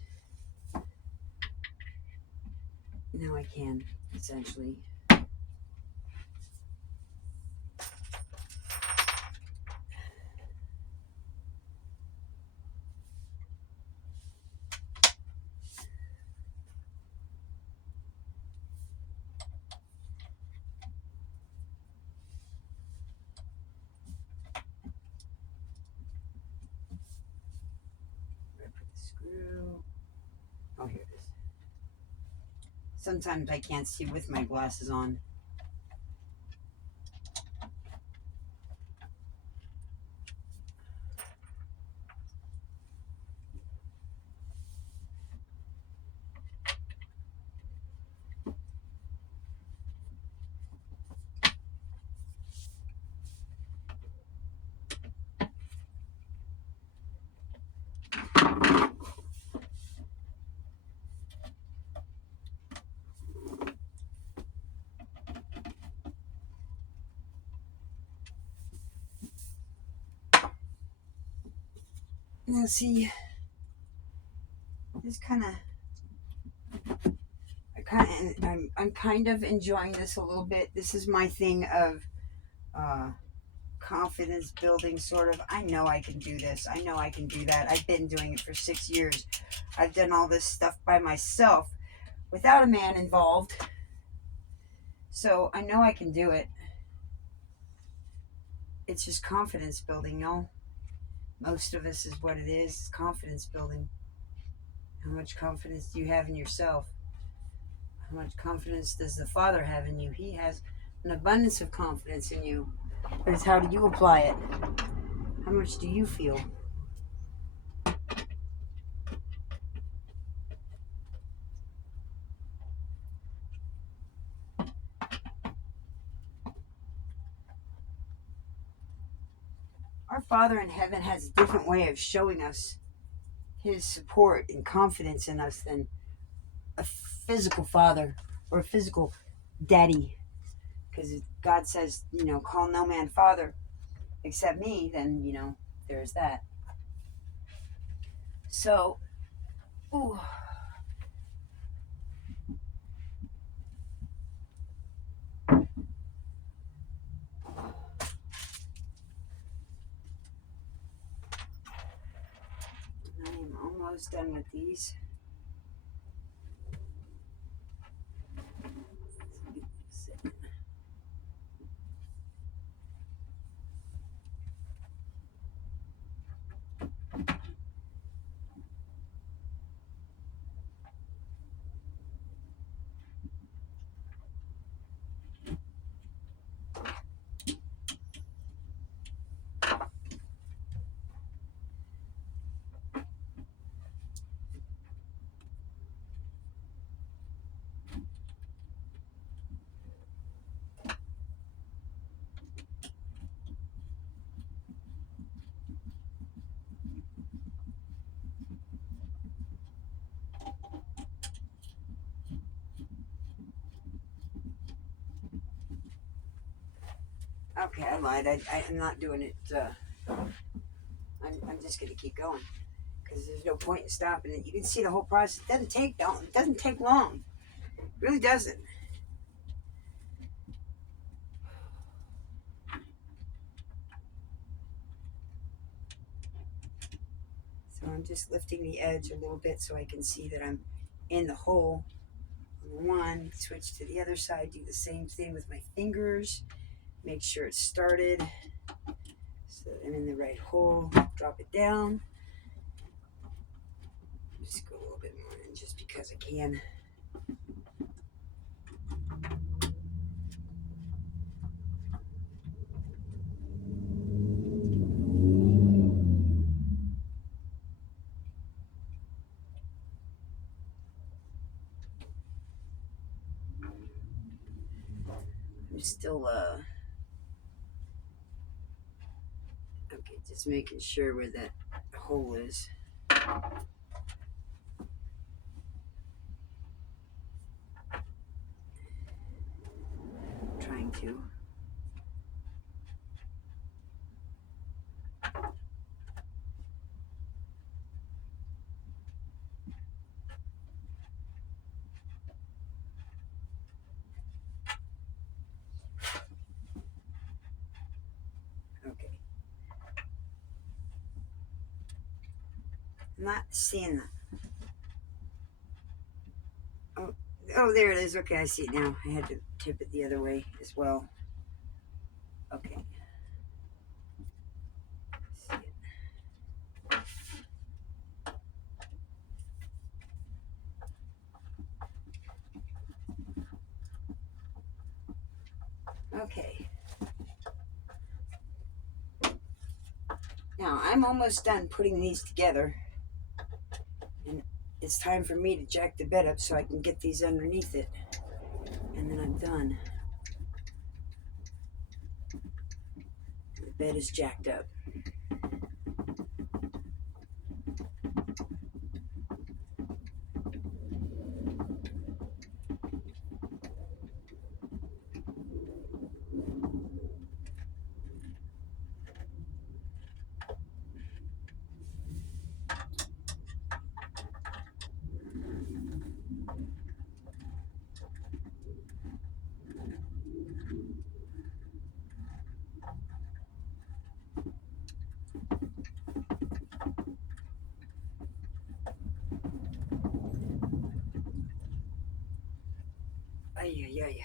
Now I can, essentially. Where I put the screw? Oh, here it is. Sometimes I can't see with my glasses on. Now see, this I'm kind of enjoying this a little bit. This is my thing of confidence building, sort of. I know I can do this. I know I can do that. I've been doing it for 6 years. I've done all this stuff by myself without a man involved. So I know I can do it. It's just confidence building, no? Most of us is what it is, confidence building. How much confidence do you have in yourself? How much confidence does the Father have in you? He has an abundance of confidence in you. But it's how do you apply it? How much do you feel? Our Father in heaven has a different way of showing us his support and confidence in us than a physical father or a physical daddy. Because God says, call no man father except me, then, there's that. So, ooh. I am almost done with these. Okay, I lied. I'm not doing it. I'm just going to keep going because there's no point in stopping it. You can see the whole process. It doesn't take long. It really doesn't. So I'm just lifting the edge a little bit so I can see that I'm in the hole on the one. Switch to the other side. Do the same thing with my fingers. Make sure it's started. So I'm in the right hole. Drop it down. Just go a little bit more in just because I can. I'm still okay, just making sure where that hole is. Trying to. Okay. I'm not seeing that. Oh, there it is. Okay, I see it now. I had to tip it the other way as well. Okay. See it. Okay. Now, I'm almost done putting these together. And it's time for me to jack the bed up so I can get these underneath it. And then I'm done. The bed is jacked up. Ay, ay, ay.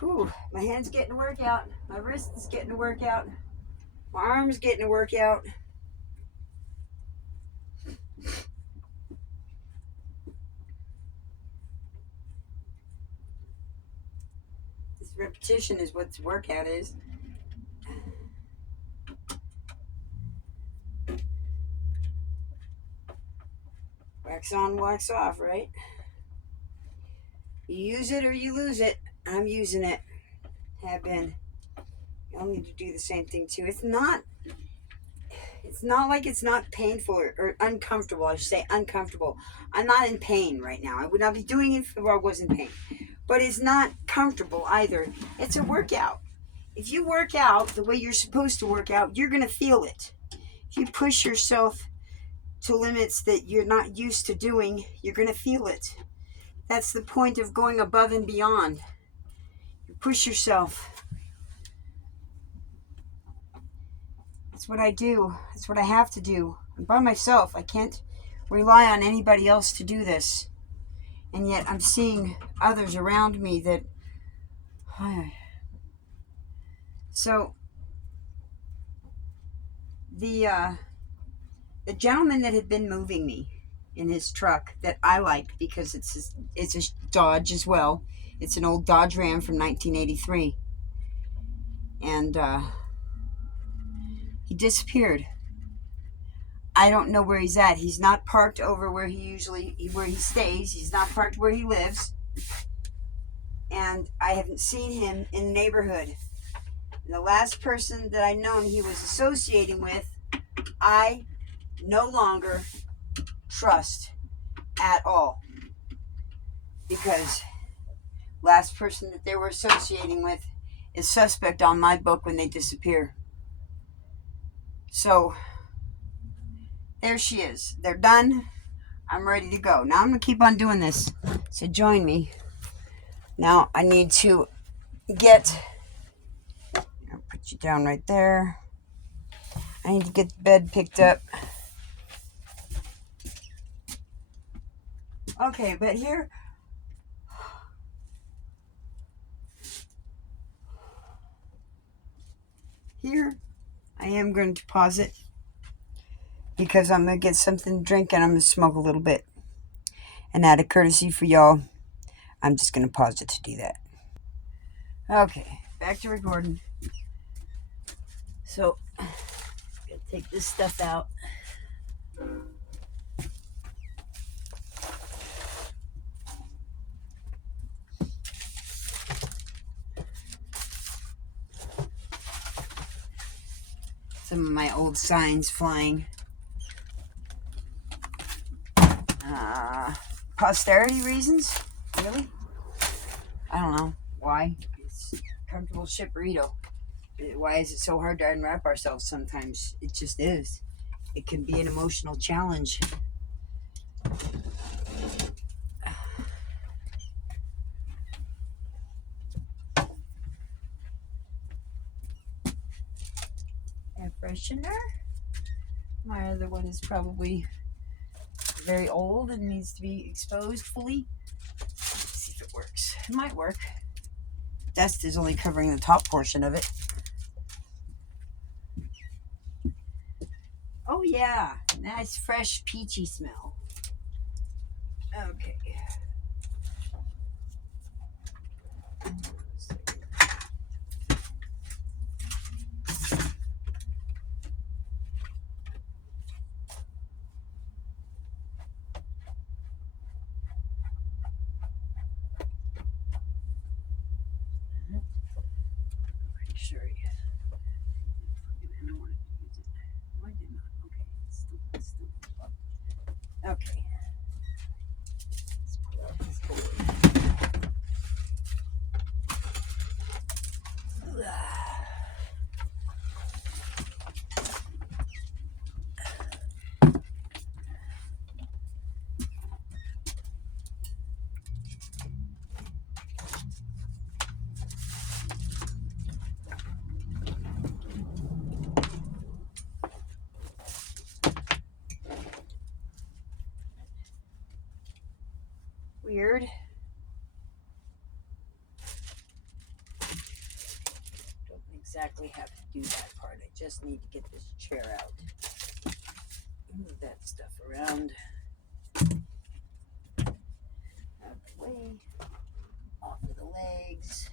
Whew, my hand's getting a workout. My wrist is getting a workout. My arm's getting a workout. This repetition is what the workout is. Wax on, wax off, right? You use it or you lose it. I'm using it. Have been. Y'all need to do the same thing too. It's not like it's not painful or uncomfortable. I should say uncomfortable. I'm not in pain right now. I would not be doing it if I was in pain. But it's not comfortable either. It's a workout. If you work out the way you're supposed to work out, you're going to feel it. If you push yourself to limits that you're not used to doing, you're going to feel it. That's the point of going above and beyond. You push yourself. That's what I do. That's what I have to do. I'm by myself. I can't rely on anybody else to do this. And yet I'm seeing others around me that... So, the gentleman that had been moving me in his truck that I like because it's a Dodge as well. It's an old Dodge Ram from 1983. And he disappeared. I don't know where he's at. He's not parked over where he stays. He's not parked where he lives. And I haven't seen him in the neighborhood. And the last person that I known he was associating with, I no longer trust at all. Because last person that they were associating with is suspect on my book when they disappear. So, there she is. They're done. I'm ready to go. Now I'm going to keep on doing this. So join me. Now I need to I'll put you down right there. I need to get the bed picked up. Okay, but here I am going to pause it because I'm going to get something to drink and I'm going to smoke a little bit. And out of courtesy for y'all, I'm just going to pause it to do that. Okay, back to recording. So, I'm going to take this stuff out. Some of my old signs flying. Posterity reasons? Really? I don't know. Why? It's a comfortable shit burrito. Why is it so hard to unwrap ourselves sometimes? It just is. It can be an emotional challenge. Air freshener. My other one is probably very old and needs to be exposed fully. Let's see if it works. It might work. Dust is only covering the top portion of it. Oh yeah, nice fresh peachy smell. Okay. sure. I don't want to use it. No, I did not. Okay. It's still up. Okay. Let's pull it. Weird. Don't exactly have to do that part. I just need to get this chair out. Move that stuff around. Out of the way. Off of the legs.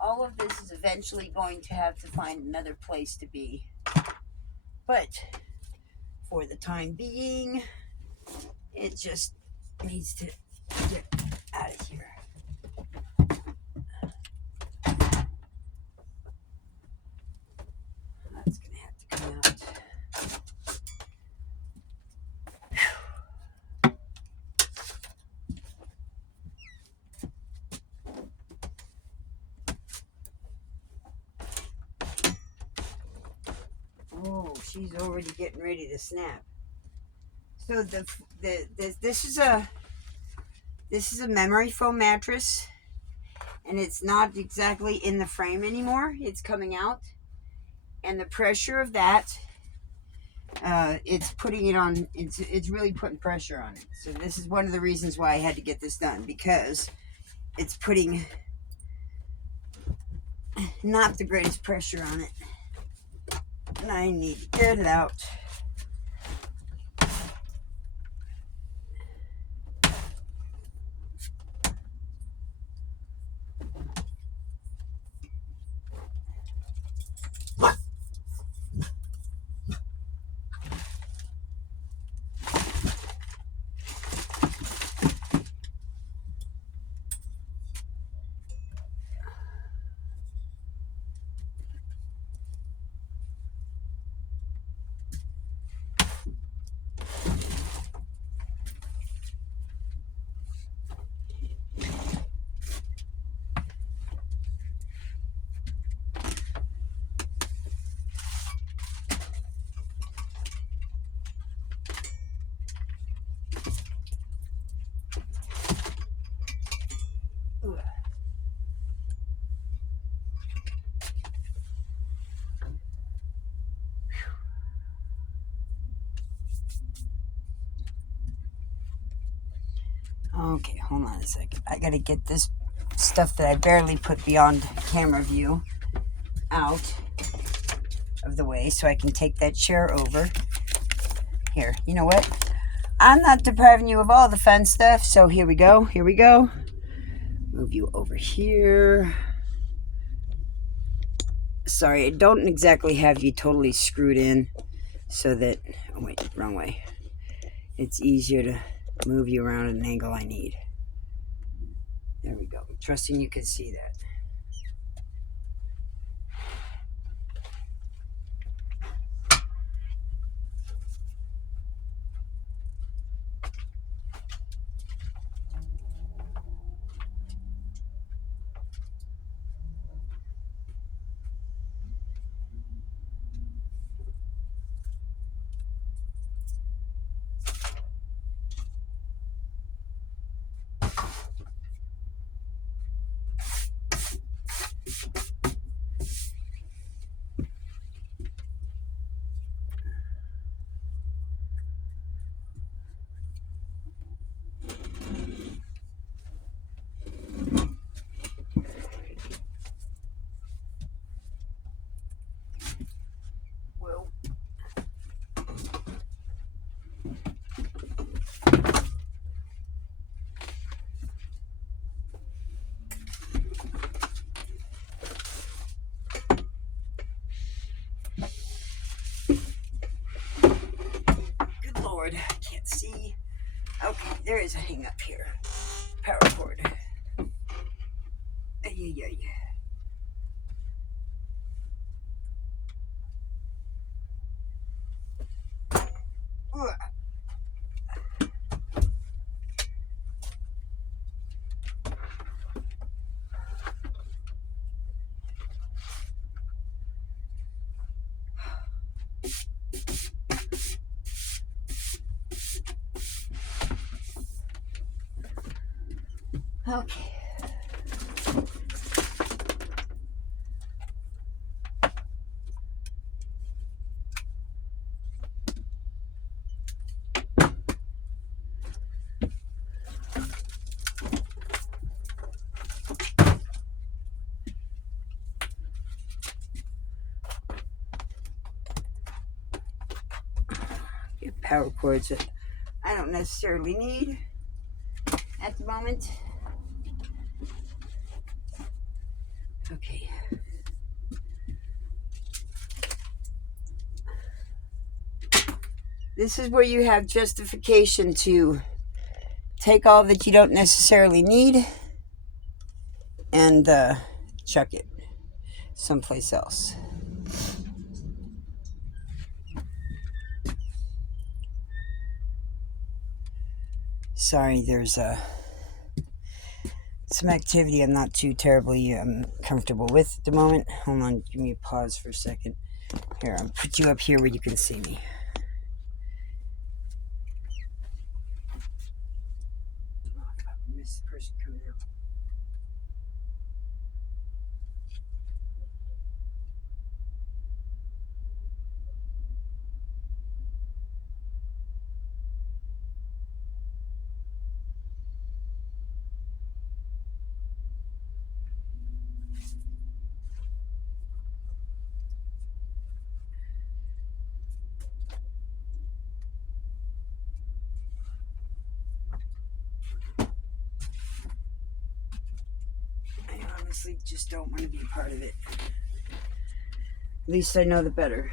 All of this is eventually going to have to find another place to be. But for the time being, it just needs to get out of here. That's going to have to come out. Oh, she's already getting ready to snap. So this is a memory foam mattress, and it's not exactly in the frame anymore. It's coming out, and the pressure of that, it's putting it on. It's really putting pressure on it. So this is one of the reasons why I had to get this done, because it's putting not the greatest pressure on it. And I need to get it out. Okay, hold on a second. I gotta get this stuff that I barely put beyond camera view out of the way so I can take that chair over. Here, you know what? I'm not depriving you of all the fun stuff, so here we go. Here we go. Move you over here. Sorry, I don't exactly have you totally screwed in so that... Oh, wait, wrong way. It's easier to move you around at an angle I need. There we go. Trusting you can see that. I can't see. Okay, there is a hang up here. Power cord. ay, ay. Okay. Get power cords that I don't necessarily need at the moment. Okay. This is where you have justification to take all that you don't necessarily need and chuck it someplace else. Sorry, there's some activity I'm not too terribly comfortable with at the moment. Hold on, give me a pause for a second. Here, I'll put you up here where you can see me. Miss the person coming out. I honestly just don't want to be a part of it. At least I know the better.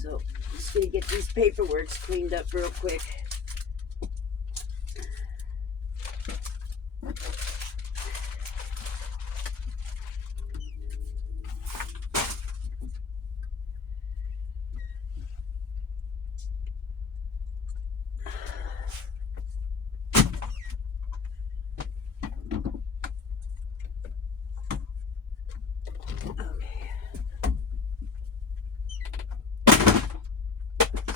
So, just gonna get these paperworks cleaned up real quick.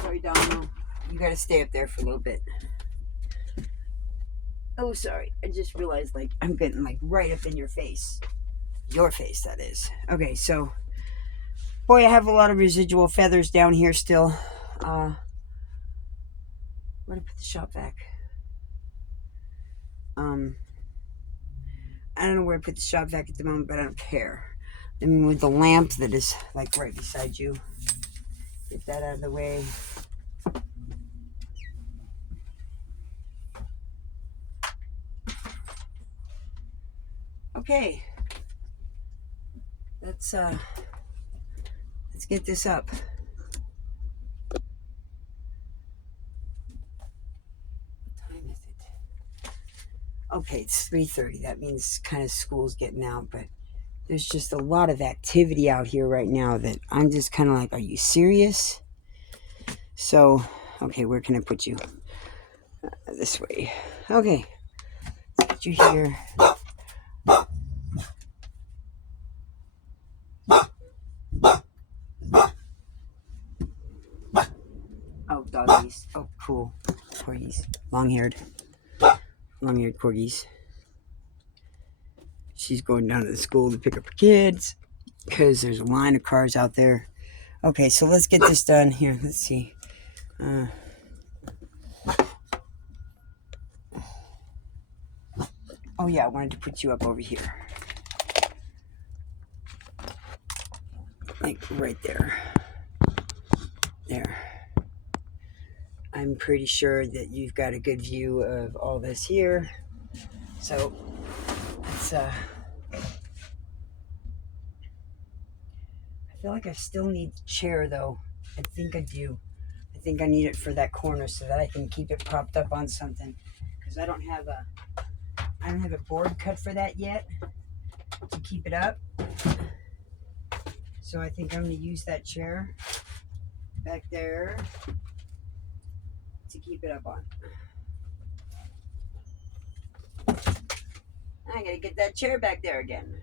Sorry, Domino. You gotta stay up there for a little bit. Oh, sorry. I just realized, like, I'm getting, like, right up in your face. Your face, that is. Okay, so, boy, I have a lot of residual feathers down here still. Where did I put the shop vac? I don't know where I put the shop vac at the moment, but I don't care. I mean, with the lamp that is, like, right beside you. Get that out of the way. Okay. Let's get this up. What time is it? Okay, it's 3:30. That means kind of school's getting out, but there's just a lot of activity out here right now that I'm just kind of like, are you serious? So, okay, where can I put you? This way. Okay, let's put you here. Oh, doggies. Oh, cool. Corgis. Long-haired corgis. She's going down to the school to pick up her kids because there's a line of cars out there. Okay, so let's get this done. Here, let's see. Oh, yeah, I wanted to put you up over here. Like, right there. There. I'm pretty sure that you've got a good view of all this here. So, let's, I feel like I still need the chair, though. I think I do. I think I need it for that corner so that I can keep it propped up on something. Because I don't have I don't have a board cut for that yet to keep it up. So I think I'm going to use that chair back there to keep it up on. I got to get that chair back there again.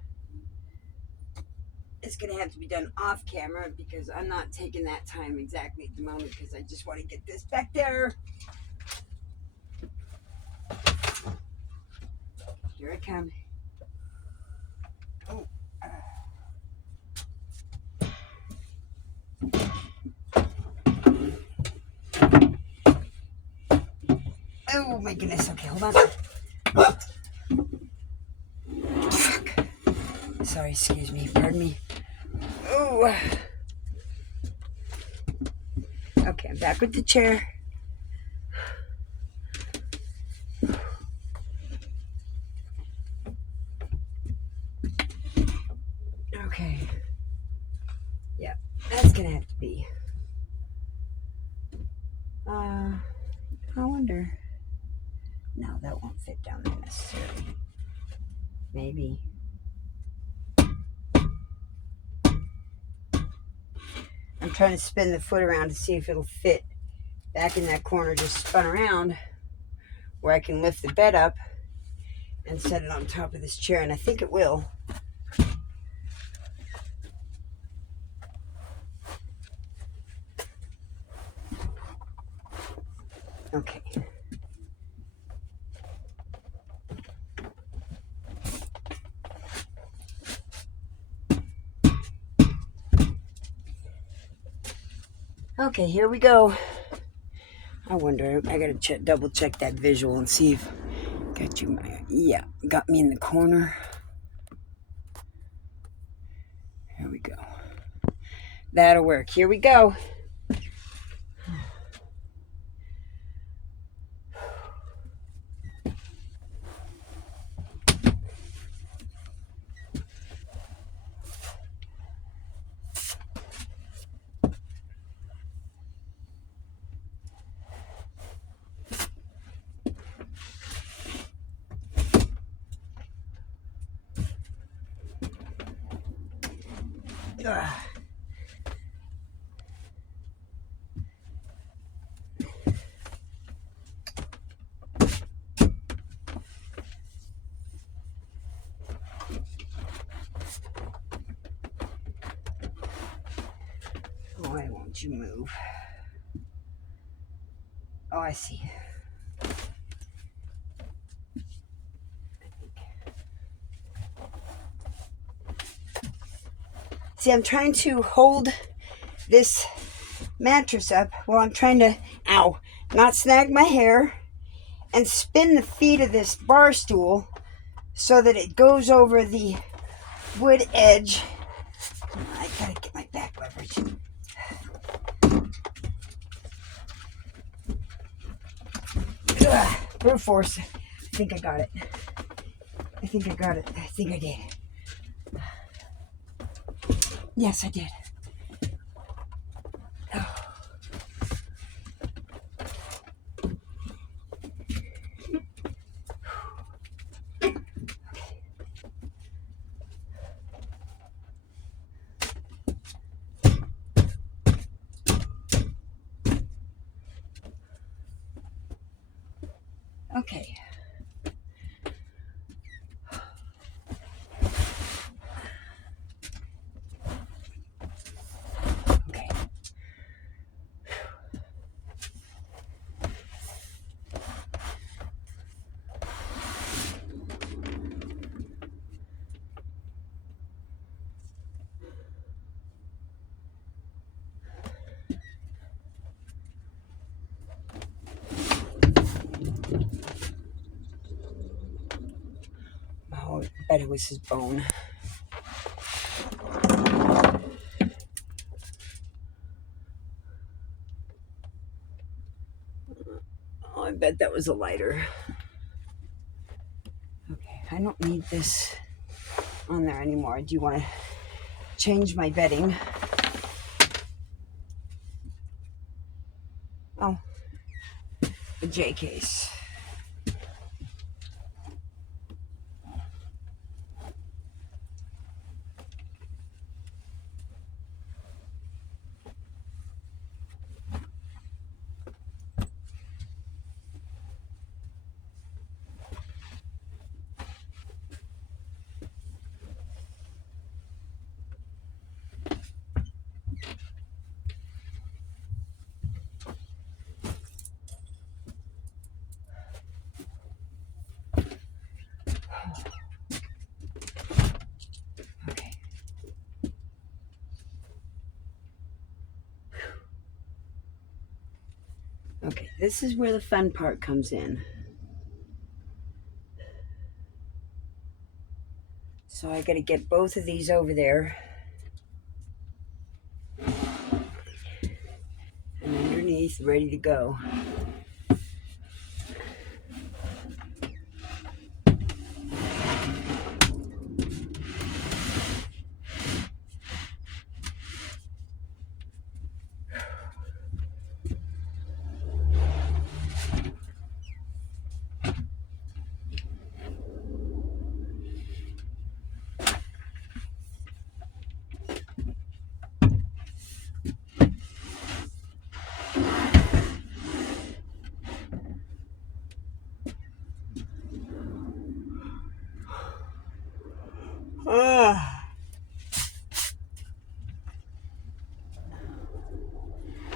It's going to have to be done off camera because I'm not taking that time exactly at the moment because I just want to get this back there. Here I come. Oh. Oh my goodness. Okay, hold on. Fuck. Sorry, excuse me. Pardon me. Oh. Okay, I'm back with the chair. Okay. Yeah, that's gonna have to be. I wonder. No, that won't fit down there necessarily. Maybe. I'm trying to spin the foot around to see if it'll fit back in that corner, just spun around, where I can lift the bed up and set it on top of this chair, and I think it will. Okay. Okay, here we go. I wonder, I gotta double check that visual and see if got you. Yeah, got me in the corner. Here we go. That'll work. Here we go. Ugh. Why won't you move? Oh, I see. See, I'm trying to hold this mattress up while I'm trying to, not snag my hair and spin the feet of this bar stool so that it goes over the wood edge. I gotta get my back leverage. Ugh, brute force. I think I got it. I think I got it. I think I did. Yes, I did. Oh. Okay. Okay. Oh, I bet it was his bone. Oh, I bet that was a lighter. Okay, I don't need this on there anymore. I do want to change my bedding. Oh, the J case. Okay, this is where the fun part comes in. So I got to get both of these over there. And underneath, ready to go.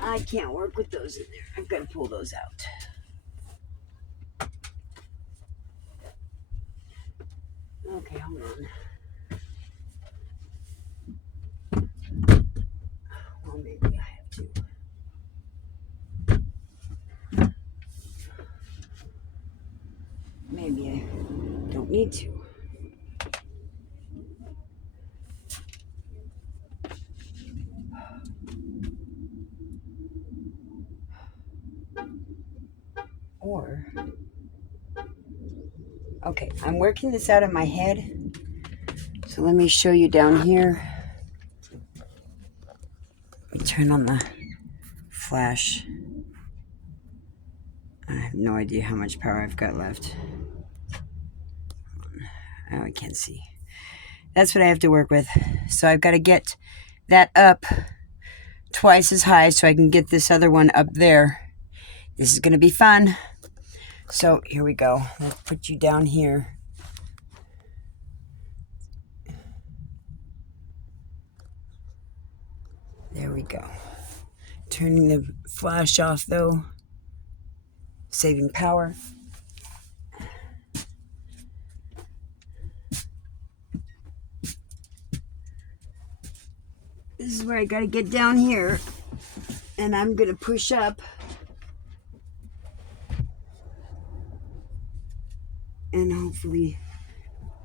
I can't work with those in there. I've got to pull those out. Okay, hold on. Well, maybe I have to. Maybe I don't need to. Or, okay, I'm working this out in my head. So let me show you down here. Let me turn on the flash. I have no idea how much power I've got left. Oh, I can't see. That's what I have to work with. So I've got to get that up twice as high so I can get this other one up there. This is going to be fun. So here we go. Let's put you down here. There we go. Turning the flash off though. Saving power. This is where I got to get down here. And I'm going to push up. And hopefully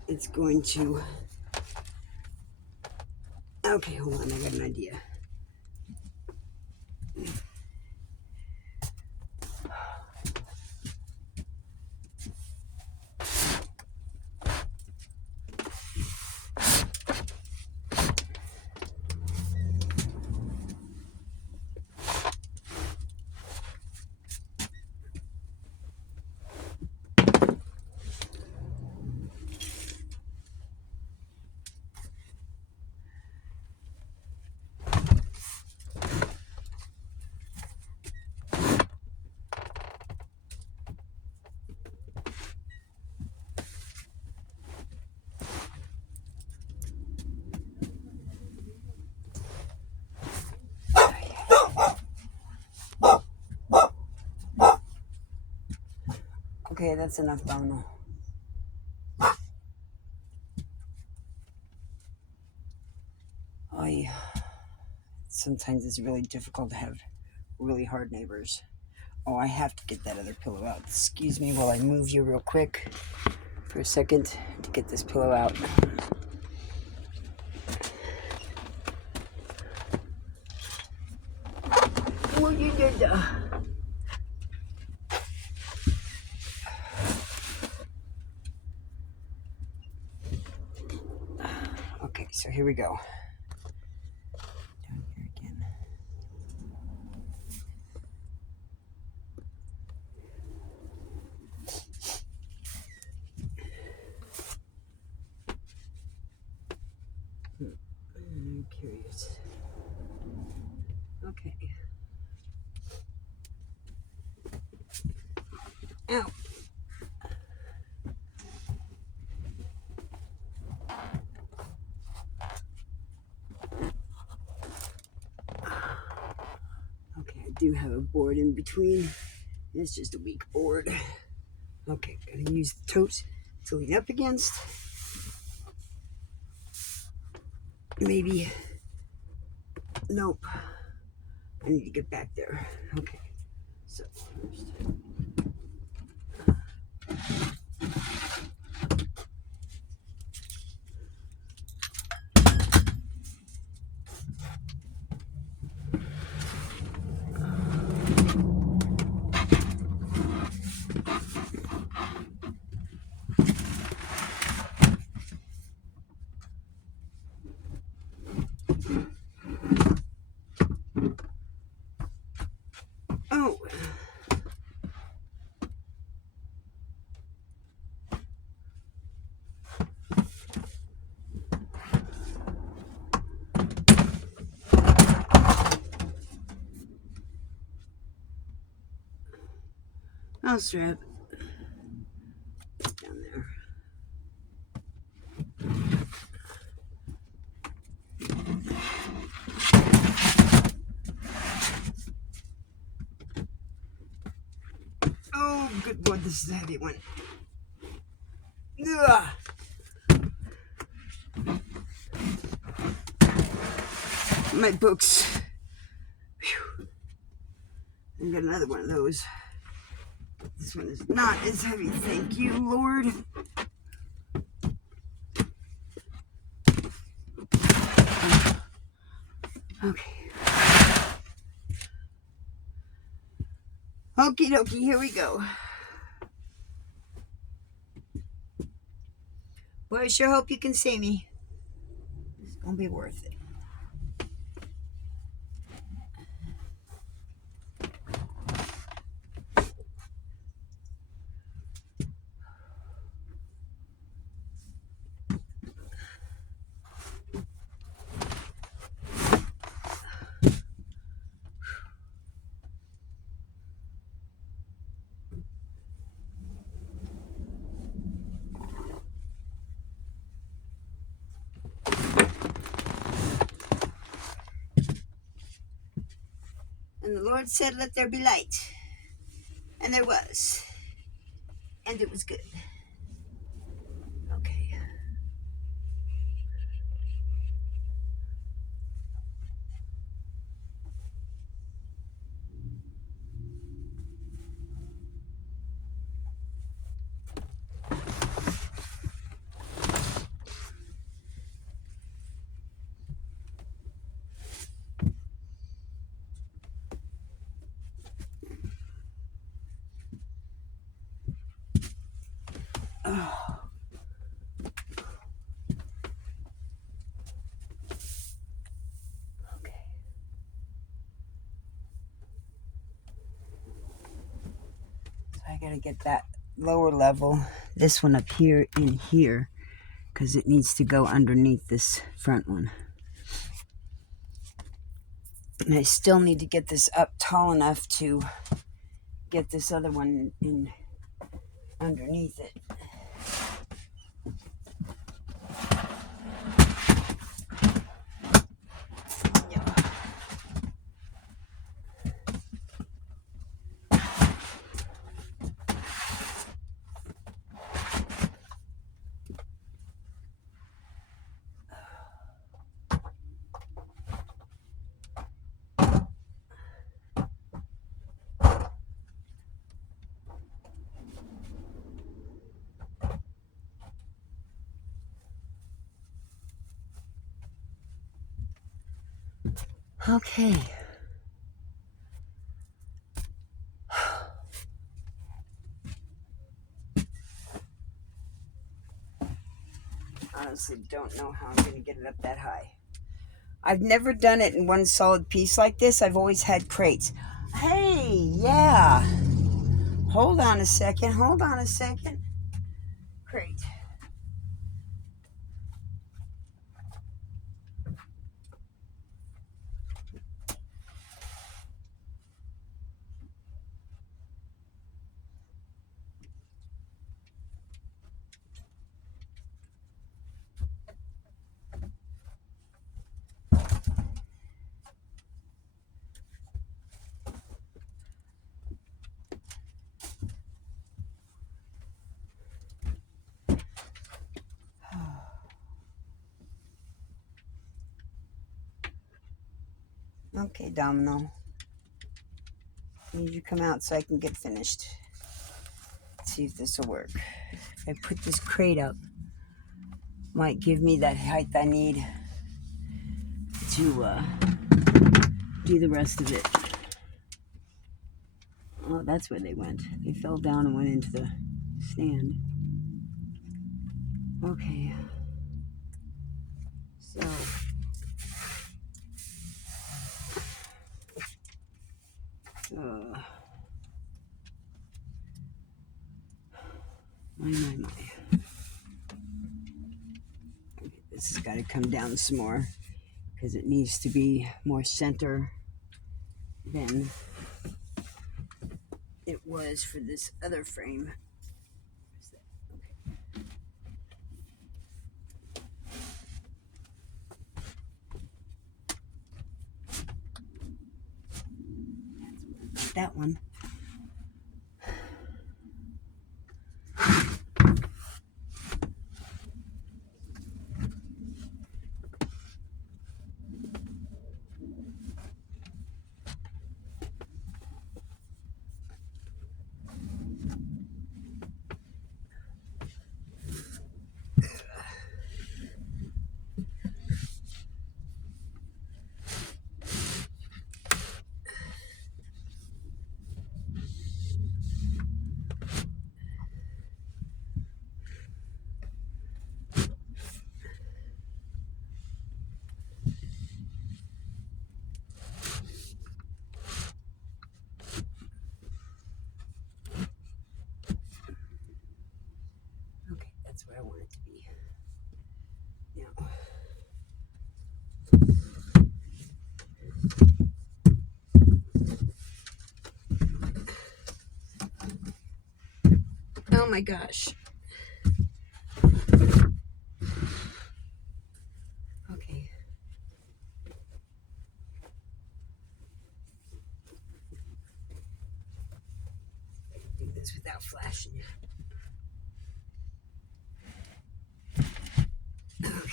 it's going to... Okay, hold on. I got an idea. Okay, that's enough, Domino. Sometimes it's really difficult to have really hard neighbors. Oh, I have to get that other pillow out. Excuse me while I move you real quick for a second to get this pillow out. What you did? Okay, so here we go. Down here again. I'm curious. Okay. Ow. Okay, I do have a board in between. It's just a weak board. Okay, gonna use the toes to lean up against. Maybe. Nope. I need to get back there. Okay. So Oh. I'll strap down there. Oh, good boy, this is a heavy one. Ugh. My books. Whew. I got another one of those. This one is not as heavy, thank you, Lord. Okay. Okie dokie, here we go. Well, I sure hope you can see me. It's gonna be worth it. And the Lord said, let there be light. And there was. And it was good. Okay. Oh. Okay. So I gotta get that lower level, this one up here in here, because it needs to go underneath this front one. And I still need to get this up tall enough to get this other one in underneath it. Okay. Honestly, don't know how I'm going to get it up that high. I've never done it in one solid piece like this. I've always had crates. Hey, yeah. Hold on a second. Hold on a second. Crate. Okay, Domino. I need you to come out so I can get finished. Let's see if this will work. If I put this crate up, might give me that height I need to do the rest of it. Oh, that's where they went. They fell down and went into the stand. Okay. So my. Okay, this has got to come down some more because it needs to be more center than it was for this other frame. Okay. That one. Okay, that's where I want it to be. Now. Oh my gosh. Okay. Do this without flashing. Okay.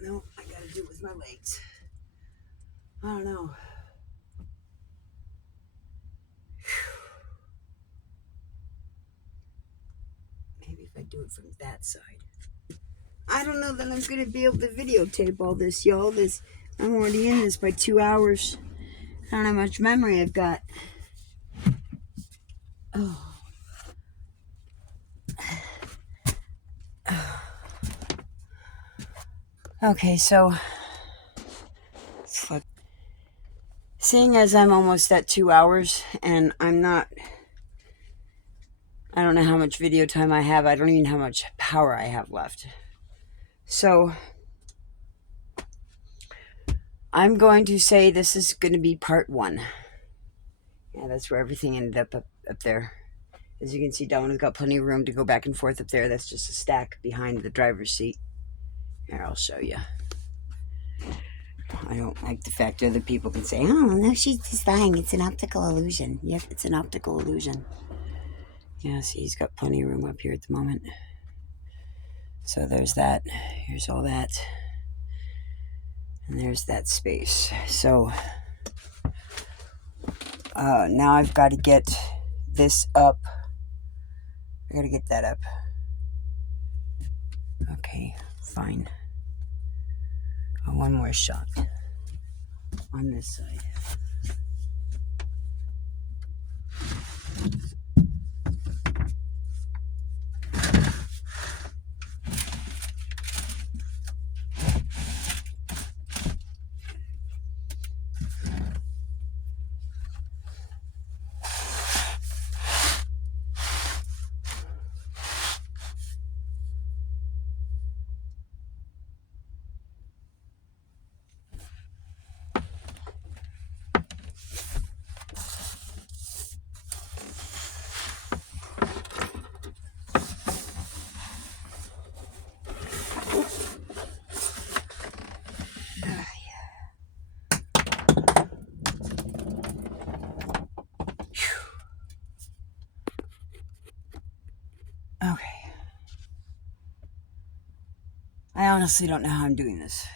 No, I gotta do it with my legs. I don't know. Maybe if I do it from that side. I don't know that I'm gonna be able to videotape all this, y'all. I'm already in this by 2 hours. I don't know how much memory I've got. Oh. Okay, so seeing as I'm almost at 2 hours and I don't know how much video time I have. I don't even know how much power I have left. So I'm going to say this is going to be part 1. Yeah, that's where everything ended up there. As you can see, Domino's got plenty of room to go back and forth up there. That's just a stack behind the driver's seat. Here, I'll show you. I don't like the fact other people can say, oh, no, she's just lying. It's an optical illusion. Yep, it's an optical illusion. Yeah, see, he's got plenty of room up here at the moment. So there's that. Here's all that. And there's that space. So now I've got to get this up. I got to get that up. Okay, fine. One more shot on this side. Okay. I honestly don't know how I'm doing this.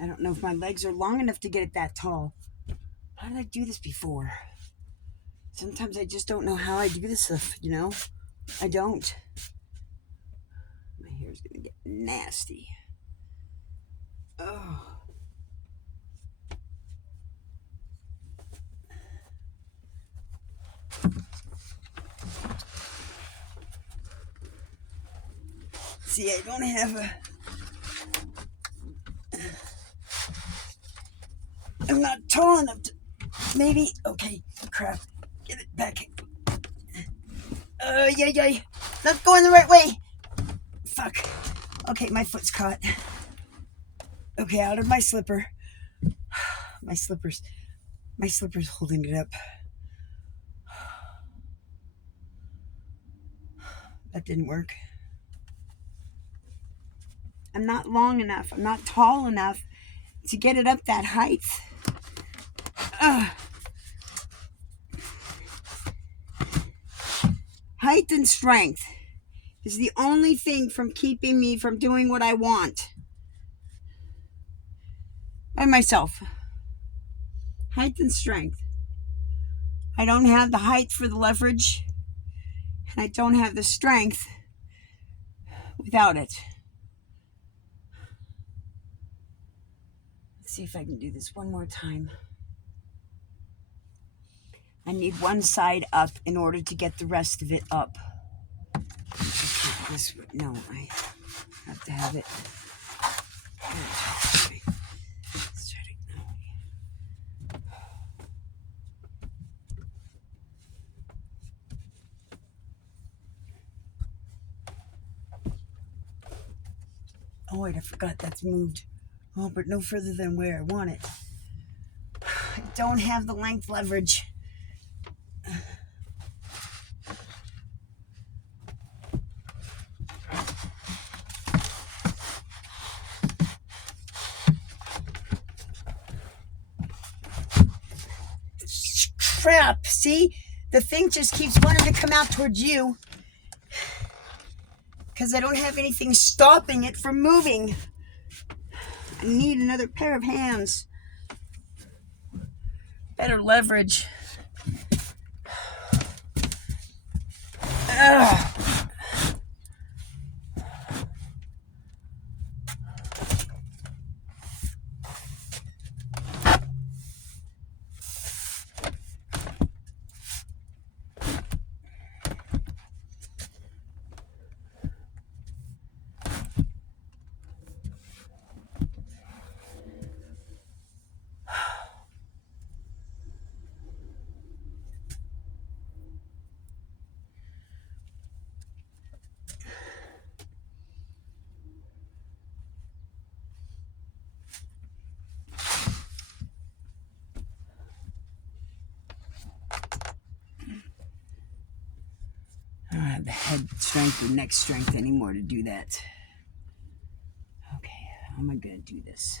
I don't know if my legs are long enough to get it that tall. How did I do this before? Sometimes I just don't know how I do this stuff, you know? I don't. My hair's gonna get nasty. Oh. See, I don't have a... I'm not tall enough to... Maybe... Okay, crap. Get it back. Yeah. Not going the right way. Fuck. Okay, my foot's caught. Okay, out of my slipper. My slipper's holding it up. That didn't work. I'm not long enough. I'm not tall enough to get it up that height. Height and strength is the only thing from keeping me from doing what I want. By myself. Height and strength. I don't have the height for the leverage, and I don't have the strength without it. Let's see if I can do this one more time. I need one side up in order to get the rest of it up. This, no, I have to have it. Let's try to, oh wait, I forgot that's moved. Oh, but no further than where I want it. I don't have the length leverage. Crap, see? The thing just keeps wanting to come out towards you because I don't have anything stopping it from moving. I need another pair of hands. Better leverage. Ugh. I don't have the head strength or neck strength anymore to do that. Okay, how am I going to do this?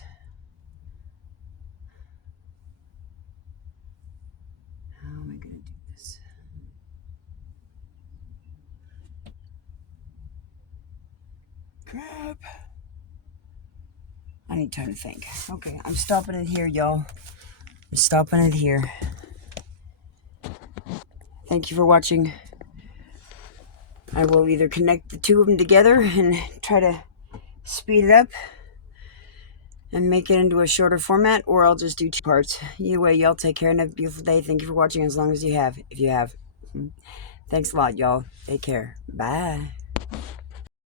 How am I going to do this? Crap. I need time to think. Okay, I'm stopping it here, y'all. I'm stopping it here. Thank you for watching. I will either connect the two of them together and try to speed it up and make it into a shorter format, or I'll just do 2 parts. Either way, y'all take care and have a beautiful day. Thank you for watching as long as you have, if you have. Thanks a lot, y'all. Take care. Bye.